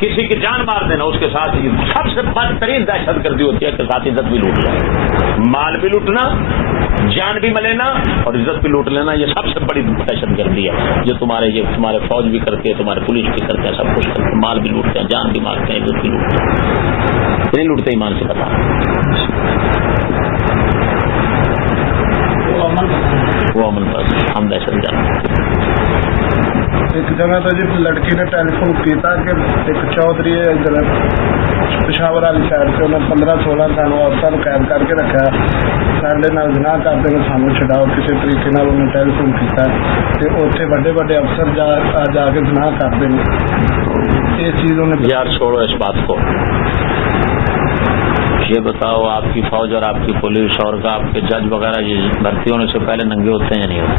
کسی کی جان مار دینا، اس کے ساتھ سب سے بدترین دہشت گردی ہوتی ہے کہ ساتھ عزت بھی لوٹ لینا، مال بھی لوٹنا، جان بھی ملینا، اور عزت بھی لوٹ لینا۔ یہ سب سے بڑی دہشت گردی ہے جو تمہارے فوج بھی کرتے ہیں، تمہارے پولیس بھی کرتے ہیں، سب کچھ کرتے ہیں، مال بھی لوٹتے ہیں، جان بھی مارتے ہیں، عزت بھی لوٹتے ہیں۔ نہیں لوٹتے ایمان سے بتا، وہ امن پر ہم دہشت گرد۔ ایک جگہ تو جی لڑکی نے ٹیلی فون کیا کہ ایک چودھری پشاور والی سائڈ سے انہیں 15-16 سال عورتوں کو قید کر کے رکھا، سارے نال جناح کرتے ہیں، سانو چھڈاؤ، کسی طریقے نال انہیں ٹیلی فون کیا، اتنے بڑے بڑے افسر جا کے جناح کرتے ہیں۔ یہ چیز انہیں یار چھوڑو اس بات کو، یہ بتاؤ آپ کی فوج اور آپ کی پولیس اور آپ کے جج وغیرہ یہ بھرتی ہونے سے پہلے ننگے ہوتے ہیں یا نہیں ہوتے؟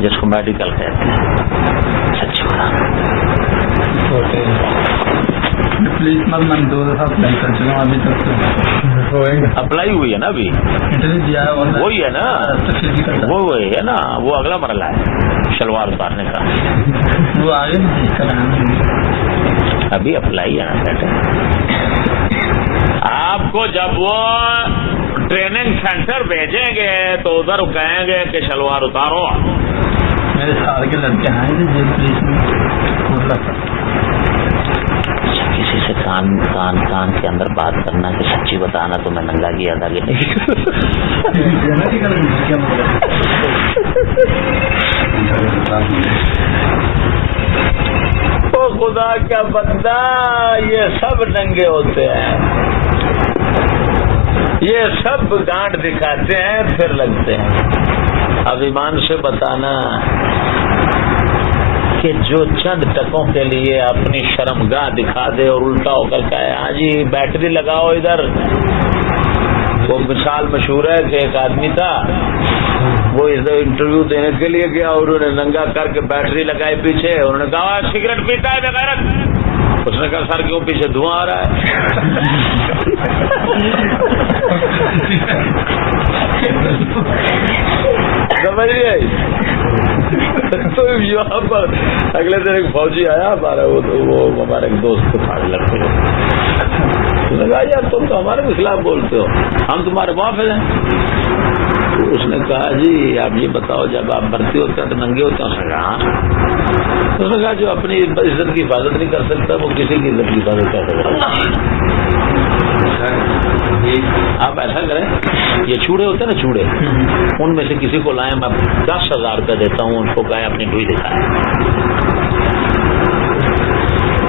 جس کو میڈیکل کہتے ہیں، سچ بتا۔ پولیس میں 2 دفعہ اپلائی کر چکا ہوں، ابھی تک اپلائی ہوئی ہے نا، ابھی انٹرویو دیا ہے، وہی ہے نا، وہی ہے نا، وہ اگلا مرحلہ ہے شلوار اتارنے کا، وہ آگے ابھی اپلائی ہے نا بیٹے۔ آپ کو جب وہ ٹریننگ سینٹر بھیجیں گے تو ادھر کہیں گے کہ شلوار اتارو۔ میرے سال کے لڑکے آئے تھے جیل پولیس میں، کسی سے کان کے اندر بات کرنا کہ سچی بتانا تو میں ننگا کیا تھا کہ نہیں؟ او خدا کا بندہ، یہ سب ننگے ہوتے ہیں، یہ سب گانٹ دکھاتے ہیں پھر لگتے ہیں۔ اب ایمان سے بتانا کہ جو چند ٹکوں کے لیے اپنی شرمگاہ دکھا دے اور الٹا ہو کر کہے ہاں جی بیٹری لگاؤ ادھر۔ وہ مثال مشہور ہے کہ ایک آدمی تھا، وہ ادھر انٹرویو دینے کے لیے گیا اور انہوں نے ننگا کر کے بیٹری لگائی پیچھے، انہوں نے کہا سگریٹ پیتا ہے بغیرت؟ اس نے کہا سر کیوں پیچھے دھواں آ رہا ہے؟ سمجھ گئے؟ تو یہاں پر اگلے دن ایک فوجی آیا ہمارا، وہ ہمارے ایک دوست کے پاس لگتے ہیں، اس نے کہا یار تم تو ہمارے کے خلاف بولتے ہو، ہم تمہارے محافظ ہیں۔ تو اس نے کہا جی آپ یہ بتاؤ جب آپ بھرتی ہوتے ہیں تو ننگے ہوتے ہیں؟ اس نے کہا اس نے کہا جو اپنی عزت کی حفاظت نہیں کر سکتا وہ کسی کی عزت کی حفاظت کر سکتا۔ آپ ایسا کریں، یہ چوڑے ہوتے ہیں نا چوڑے، ان میں سے کسی کو لائیں، میں 10,000 روپے دیتا ہوں، ان کو کہیں اپنی ڈوئی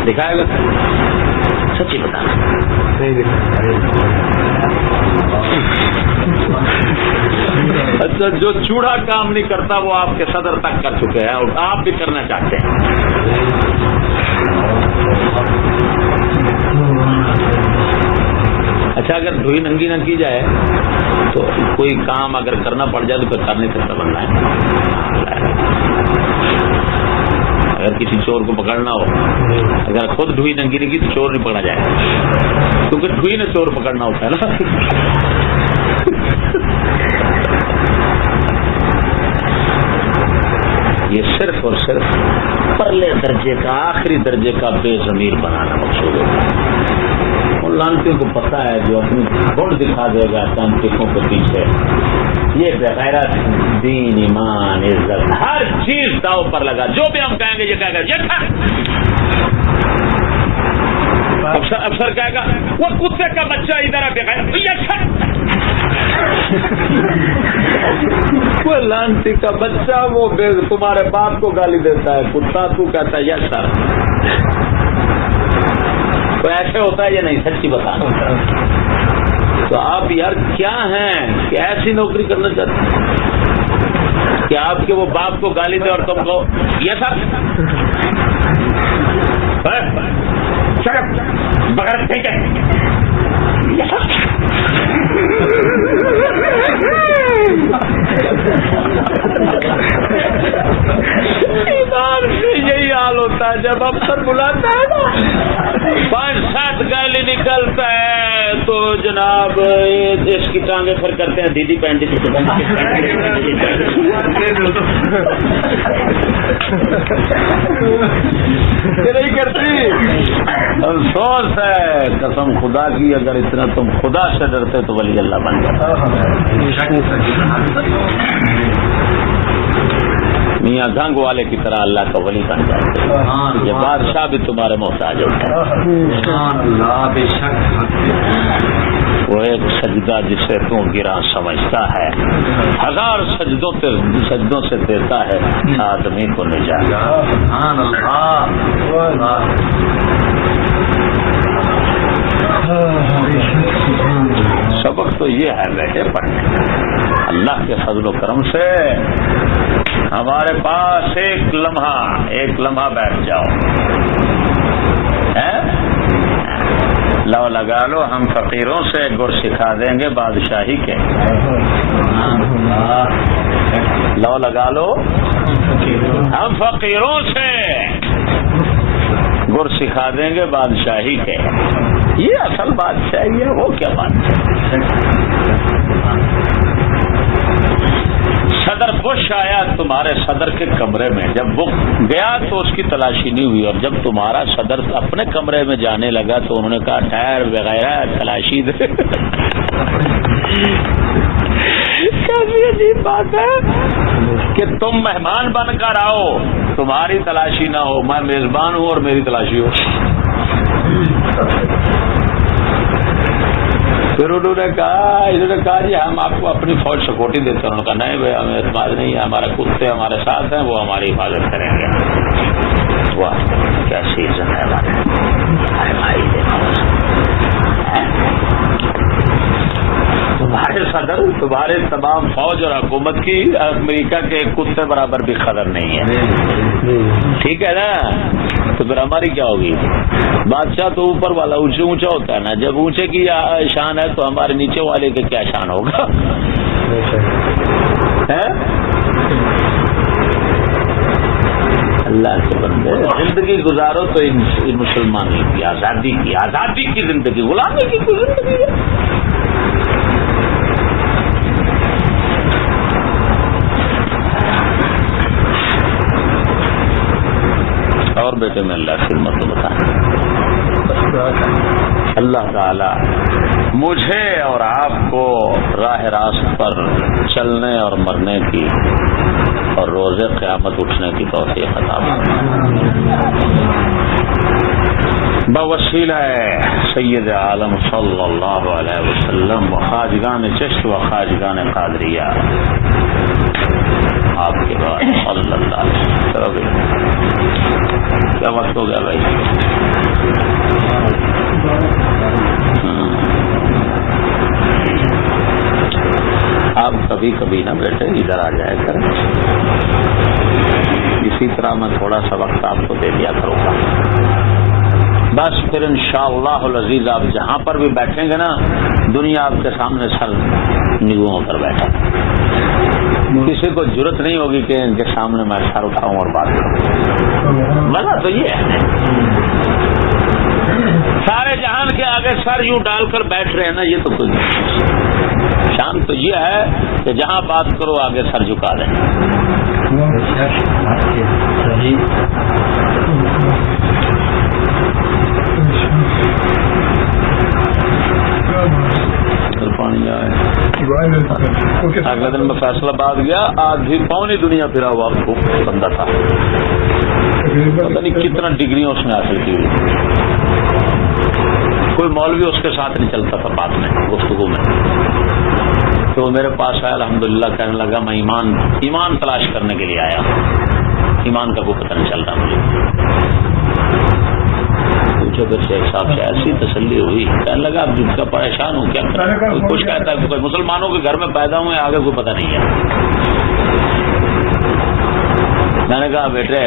دکھائے گا، سچی بتانا۔ اچھا جو چوڑا کام نہیں کرتا وہ آپ کے صدر تک کر چکے ہیں اور آپ بھی کرنا چاہتے ہیں۔ اچھا اگر ڈھوئی ننگی نہ کی جائے تو کوئی کام اگر کرنا پڑ جائے تو پھر کر نہیں سکتا بننا ہے۔ اگر کسی چور کو پکڑنا ہو، اگر خود ڈھوئی ننگی نہیں کی تو چور نہیں پکڑا جائے، کیونکہ ڈھوئی نے چور پکڑنا ہوتا ہے نا۔ یہ صرف اور صرف پرلے درجے کا، آخری درجے کا بے ضمیر بنانا مقصود ہے۔ ان لانتیوں کو پتہ ہے جو اپنی بڑ دکھا دے گا تنقیدوں کے پیچھے، یہ بغیرت دین ایمان عزت ہر چیز داؤ پر لگا، جو بھی ہم کہیں گے یہ کہے گا یہ تھا، افسر کہے گا وہ کتے کا بچہ ادھر آ بغیر یہ تھا، وہ لانتی کا بچہ وہ تمہارے باپ کو گالی دیتا ہے کتا، تو کہتا ہے یس سر۔ تو ایسے ہوتا ہے یا نہیں؟ سچی بتانا۔ تو آپ یار کیا ہیں کہ ایسی نوکری کرنا چاہتے ہیں کہ آپ کے وہ باپ کو گالی دے اور تم کو یہ سر بغیر ٹھیک ہے یہی حال ہوتا ہے جب افسر بلاتا ہے نا 5-7 گالی نکلتا ہے تو جناب اس کی ٹانگیں پھر کرتے ہیں دیدی پینٹی نہیں کرتی۔ افسوس ہے قسم خدا کی، اگر اتنا تم خدا سے ڈرتے تو ولی اللہ بن جاتا۔ میاں گنگ والے کی طرح اللہ کا ولی بن جاتے، یہ بادشاہ بھی تمہارے محتاج ہوتا ہے۔ وہ ایک سجدہ جسے تو گرا سمجھتا ہے 1000 سجدوں سے دیتا ہے آدمی کو نجات۔ سبق تو یہ ہے بیٹے پڑھنے، اللہ کے فضل و کرم سے ہمارے پاس ایک لمحہ بیٹھ جاؤ، لو لگا لو، ہم فقیروں سے گر سکھا دیں گے بادشاہی کے۔ لو لگا لو، ہم فقیروں سے گر سکھا دیں گے بادشاہی کے۔ یہ اصل بادشاہی ہے، وہ کیا بات ہے؟ صدر بش آیا تمہارے صدر کے کمرے میں، جب وہ گیا تو اس کی تلاشی نہیں ہوئی، اور جب تمہارا صدر اپنے کمرے میں جانے لگا تو انہوں نے کہا ٹائر وغیرہ تلاشی دے۔ کیسی عجیب بات ہے کہ تم مہمان بن کر آؤ، تمہاری تلاشی نہ ہو، میں میزبان ہوں اور میری تلاشی ہو۔ پھر انہوں نے کہا جی ہم آپ کو اپنی فوج سکورٹی دیتے ہیں۔ انہوں نے کہا نہیں بھائی ہمیں اعتماد نہیں ہے، ہمارے کتے ہمارے ساتھ ہیں، وہ ہماری حفاظت کریں گے۔ واہ کیا سیزن ہے بھائی، تمہارے صدر، تمہارے تمام فوج اور حکومت کی امریکہ کے کتے برابر بھی قدر نہیں ہے، ٹھیک ہے نا؟ تو پھر ہماری کیا ہوگی؟ بادشاہ تو اوپر والا اونچا ہوتا ہے نا، جب اونچے کی شان ہے تو ہمارے نیچے والے کے کیا شان ہوگا؟ اللہ کے بندے زندگی گزارو تو ان مسلمانوں کی آزادی کی زندگی، غلامی کی کوئی زندگی ہے؟ اور بیٹے میں اللہ کی خدمت کو بتائیں. اللہ تعالی مجھے اور آپ کو راہ راست پر چلنے اور مرنے کی اور روز قیامت اٹھنے کی توفیق عطا بوسیلہ سید عالم صلی اللہ علیہ وسلم و خواجگان چشت و خواجگان قادریہ آپ کے بعد صلی اللہ علیہ وسلم. کیا وقت ہو گیا بھائی؟ آپ کبھی کبھی نہ بیٹے ادھر آ جائے کریں. اسی طرح میں تھوڑا سا وقت آپ کو دے دیا کروں گا. بس پھر انشاءاللہ العزیز آپ جہاں پر بھی بیٹھیں گے نا دنیا آپ کے سامنے سر نگو ہو کر بیٹھا. کسی کو ضرورت نہیں ہوگی کہ ان کے سامنے میں سر اٹھاؤں اور بات کروں. مزہ تو یہ ہے سارے جہان کے آگے سر یوں ڈال کر بیٹھ رہے ہیں نا, یہ تو کوئی شان تو یہ ہے کہ جہاں بات کرو آگے سر جھکا دیں. پانی آئے. اگلے دن میں فیصلہ باد گیا, آدھی پوری دنیا پھرا ہوا بندہ تھا, پتہ نہیں کتنا ڈگریاں اس نے حاصل کی ہوئی. کوئی مولوی اس کے ساتھ نہیں چلتا تھا بات میں گفتگو میں. تو میرے پاس آیا الحمدللہ, کہنے لگا میں ایمان تلاش کرنے کے لیے آیا, ایمان کا کوئی پتہ نہیں چل رہا مجھے. پوچھو پھر شیخ صاحب سے ایسی تسلی ہوئی, کہنے لگا اب جس کا پریشان ہوں کیا کریں. کوئی کچھ کہتا ہے کوئی مسلمانوں کے گھر میں پیدا ہوئے آگے کوئی پتہ نہیں ہے. میں نے کہا بیٹے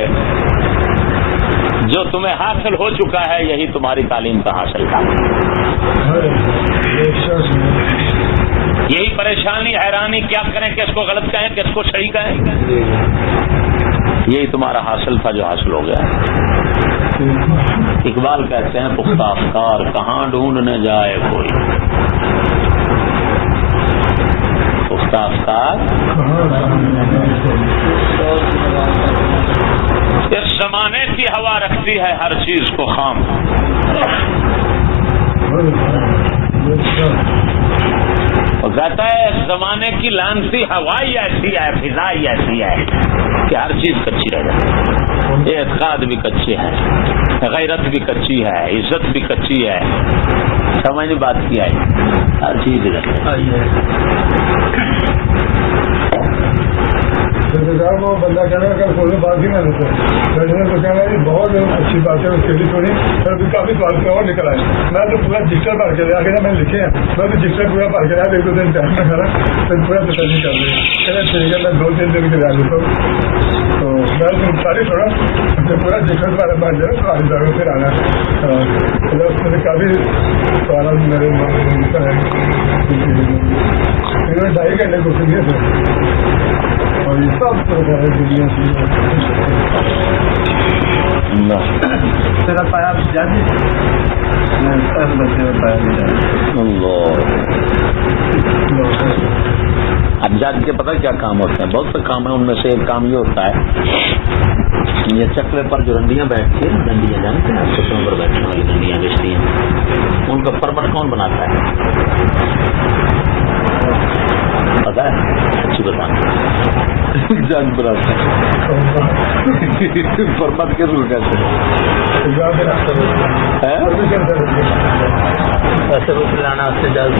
جو تمہیں حاصل ہو چکا ہے یہی تمہاری تعلیم کا حاصل تھا. یہی پریشانی حیرانی کیا کریں, کس کو غلط کہیں کس کو صحیح کہیں, یہی تمہارا حاصل تھا جو حاصل ہو گیا. اقبال کہتے ہیں پختہ افکار کہاں ڈھونڈنے جائے کوئی, پختہ افکار اس زمانے کی ہوا رکھتی ہے ہر چیز کو خام. وہ کہتا ہے اس زمانے کی لانسی ہوا ہی ایسی ہے, فضا ہی ایسی ہے کہ ہر چیز کچی رہ جاتی ہے. اعتقاد بھی کچی ہے, غیرت بھی کچی ہے, عزت بھی کچی ہے. سمجھ نہیں بات کیا ہے, ہر چیز وہ بندہ کہنا اگر کوئی بات ہی نہ لیتے بیٹھنے کو کہنا یہ بہت اچھی بات ہے, اس کے لیے تھوڑی پھر بھی کافی سوال کا اور نکل آئے. میں تو پورا جسٹر بھر کے لیا کہ میں نے لکھے ہیں, میں تو جسٹر پورا بھر کے لیا, ایک دو دن ٹائم میں کھڑا پھر پورا تسلی کر لیا. ٹھیک ہے میں 2-3 دن کے لیا لیتا ہوں. تو میں ساری تھوڑا پورا جسٹر بھر جائے تو آج جاؤ پھر آنا. اس میں کافی سوالات میرے نکل آئے. 2.5 گھنٹے کو سنیے تھے اور یہ سب دنیا سے پایا جاتی اب جاگ کے پتہ کیا کام ہوتے ہیں, بہت سے کام ہیں, ان میں سے ایک کام یہ ہوتا ہے یہ چکلے پر جو رنڈیاں بیٹھتی ہیں, ڈنڈیاں جانتے ہیں چکلوں پر بیٹھنے والی ڈنڈیاں بیچتی ہیں, ان کا پرمٹ کون بناتا ہے پتا ہے؟ اچھی بتانا جان بناتا ہے پرمٹ کس کو کہتے ہیں؟ ایسے روپ لانا اس سے جلد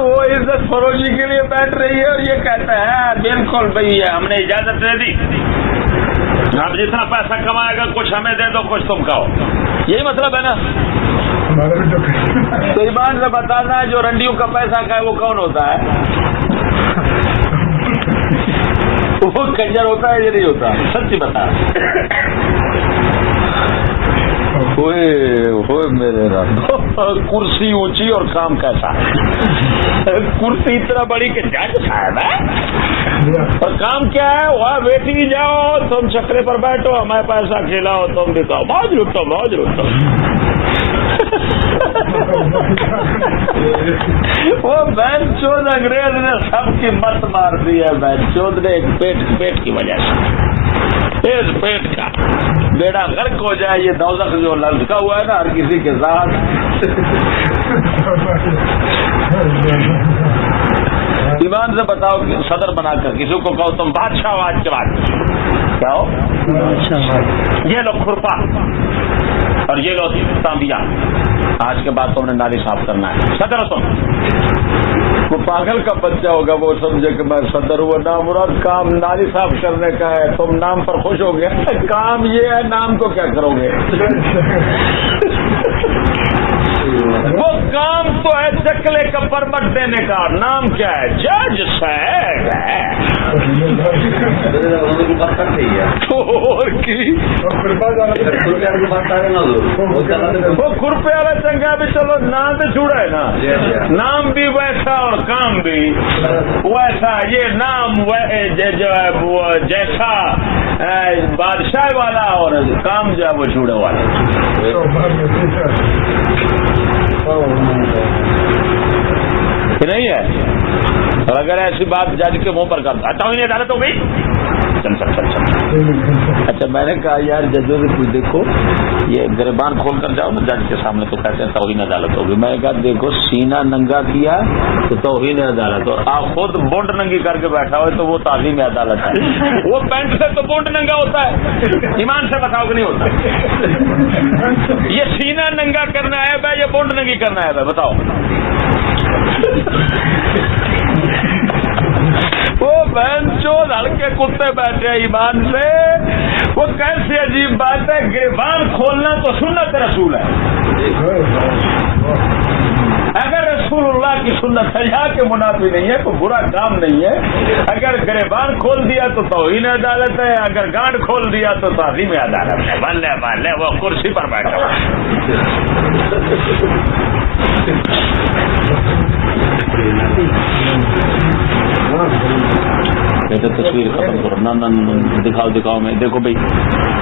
وہ عزت فروشی کے لیے بیٹھ رہی ہے اور یہ کہتا ہے بالکل بھائی ہم نے اجازت دے دی, آپ جتنا پیسہ کمائے گا کچھ ہمیں دے دو کچھ تم کھاؤ. یہی مطلب ہے نا. تو ایمان سے بتانا ہے جو رنڈیوں کا پیسہ کھائے وہ کون ہوتا ہے؟ وہ کنجر ہوتا ہے یہ نہیں ہوتا, سچ بتا. میرے رب کرسی اونچی اور کام کیسا ہے, کرسی اتنا بڑی کہ جج صاحب ہے اور کام کیا ہے, وہاں بیٹھی جاؤ تم چکرے پر بیٹھو ہمیں پیسہ کھلاؤ تم بھی کہو موج لوٹو موج لوٹو. وہ بہن چود انگریز نے سب کی مت مار دی ہے. بہن چود نے ایک پیٹ کی وجہ سے تیز پیٹ کا بیڑا غرق ہو جائے. یہ دوزخ جو لڑکا ہوا ہے نا ہر کسی کے ساتھ. ایمان سے بتاؤ کہ صدر بنا کر کسی کو کہو تم بادشاہ ہو آج کے بعد کیا ہو؟ یہ لو کھرپا اور یہ لو تانبیا. آج کے بعد تم نے نالی صاف کرنا ہے. صدر ہو تم. وہ پاگل کا بچہ ہوگا وہ سمجھے کہ میں صدر ہوا. نام مراد کام نالی صاف کرنے کا ہے. تم نام پر خوش ہو گئے. کام یہ ہے نام کو کیا کرو گے؟ وہ کام تو ہے چکلے کا پرمٹ دینے کا. نام کیا ہے؟ جج صاحب ہے. وہ کھرپے والا چنگا بھی چلو نام تو چھوڑا ہے نا. نام بھی ویسا اور کام بھی ویسا. یہ نام جو ہے وہ جیسا بادشاہ والا اور کام جو ہے وہ چھوڑے والا. نہیں ہے. اور اگر ایسی بات جج کے منہ پر کرتا توہین عدالت ہو گئی. چل. اچھا میں نے کہا یار ججوں سے کچھ دیکھو یہ گریبان کھول کر جاؤ نا جج کے سامنے تو کہتے ہیں توہین عدالت ہوگی. میں نے کہا دیکھو سینہ ننگا کیا تو توہین عدالت اور آپ خود بونڈ ننگی کر کے بیٹھا ہو تو وہ تعظیم عدالت ہے. وہ پینٹ سے تو بونڈ ننگا ہوتا ہے. ایمان سے بتاؤ کہ نہیں ہوتا؟ یہ سینہ ننگا کرنا ہے بھائی یہ بونڈ ننگی کرنا ہے بھائی بتاؤ. وہ بہن چود ہلکے کتے بیٹھے ایمان سے. وہ کیسی عجیب بات ہے. گریبان کھولنا تو سنت رسول ہے. اگر رسول اللہ کی سنت حیا کے منافی نہیں ہے تو برا کام نہیں ہے. اگر گریبان کھول دیا تو توہین عدالت ہے. اگر گانڈ کھول دیا تو تعظیم عدالت ہے. بلے وہ کرسی پر بیٹھا. کہتے تصویر ختم کرو. نہ دکھاؤ میں دیکھو بھائی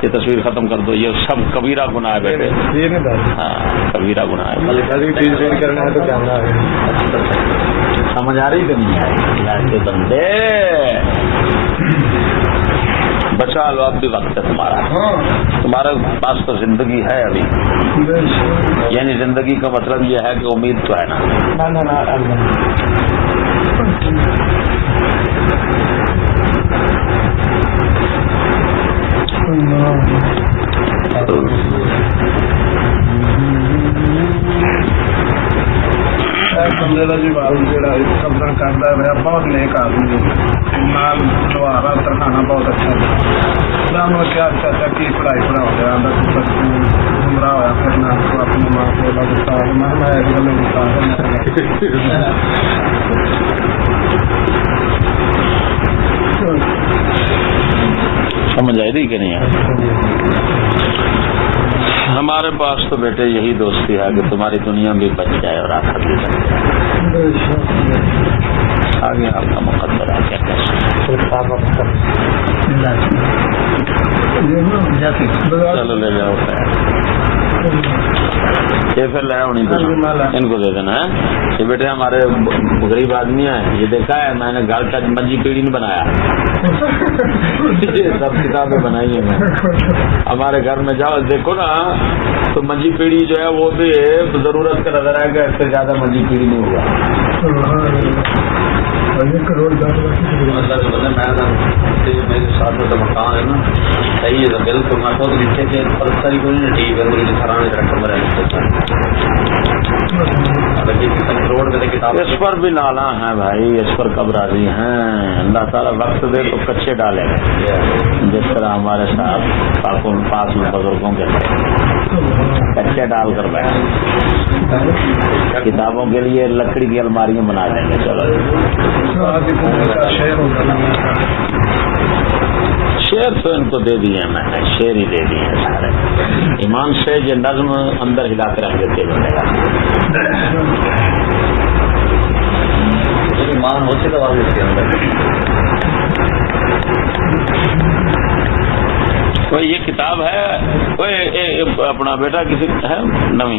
یہ تصویر ختم کر دو. یہ سب کبیرہ گناہ ہے بیٹے. ہاں کبیرہ گناہ ہے. سمجھ آ رہی کہ نہیں آئی کے بندے؟ بچا لو اب بھی وقت ہے تمہارے پاس تو زندگی ہے ابھی. یعنی زندگی کا مطلب یہ ہے کہ امید تو ہے نا. قبضہ کرتا ہے بہت نیک آدمی مال لوہارا ترخانا بہت اچھا ہے. کیا اچھا کی پڑھائی پڑھا ہو گیا گمراہ ہوا پھرنا اپنے ماں کو گستا سمجھ آئی کہ نہیں ہے؟ ہمارے پاس تو بیٹے یہی دوستی ہے کہ تمہاری دنیا بھی بچ جائے اور آخرت بھی بچ جائے. آگے آپ کا مقدر ہے کیا چلو لے جاؤ. یہ پھر لے ہونی ان کو دے دینا ہے. یہ بیٹے ہمارے غریب آدمی ہیں. یہ دیکھا ہے میں نے گھر کا منجی پیڑھی نہیں بنایا. یہ سب کتابیں بنائی ہیں میں. ہمارے گھر میں جاؤ دیکھو نا تو منجی پیڑھی جو ہے وہ بھی ضرورت کا نظر آئے گا. اس سے زیادہ منجی پیڑھی نہیں ہوگا. میرے ساتھ میں تو مکان ہے نا صحیح ہے. بالکل میں خود لکھے تھے پرستاری کو نہیں ٹھیک ہے گھرانے رقم اس پر بھی نالا ہے بھائی. اس پر کب راضی ہیں؟ اللہ تعالیٰ وقت دے تو کچے ڈالے گا جس طرح ہمارے ساتھ پاس میں بزرگوں کے کچے ڈال کر بیٹھے. کتابوں کے لیے لکڑی کی الماریاں بنا دیں گے. چلو شعر تو ان کو دے دیے میں نے. شعر ہی دے دیے سارے. ایمان سے یہ نظم اندر ہلا کے رکھ دیتے بنے گا. ایمان ہوتے تو اس کے اندر کوئی یہ کتاب ہے اپنا بیٹا کسی ہے نویں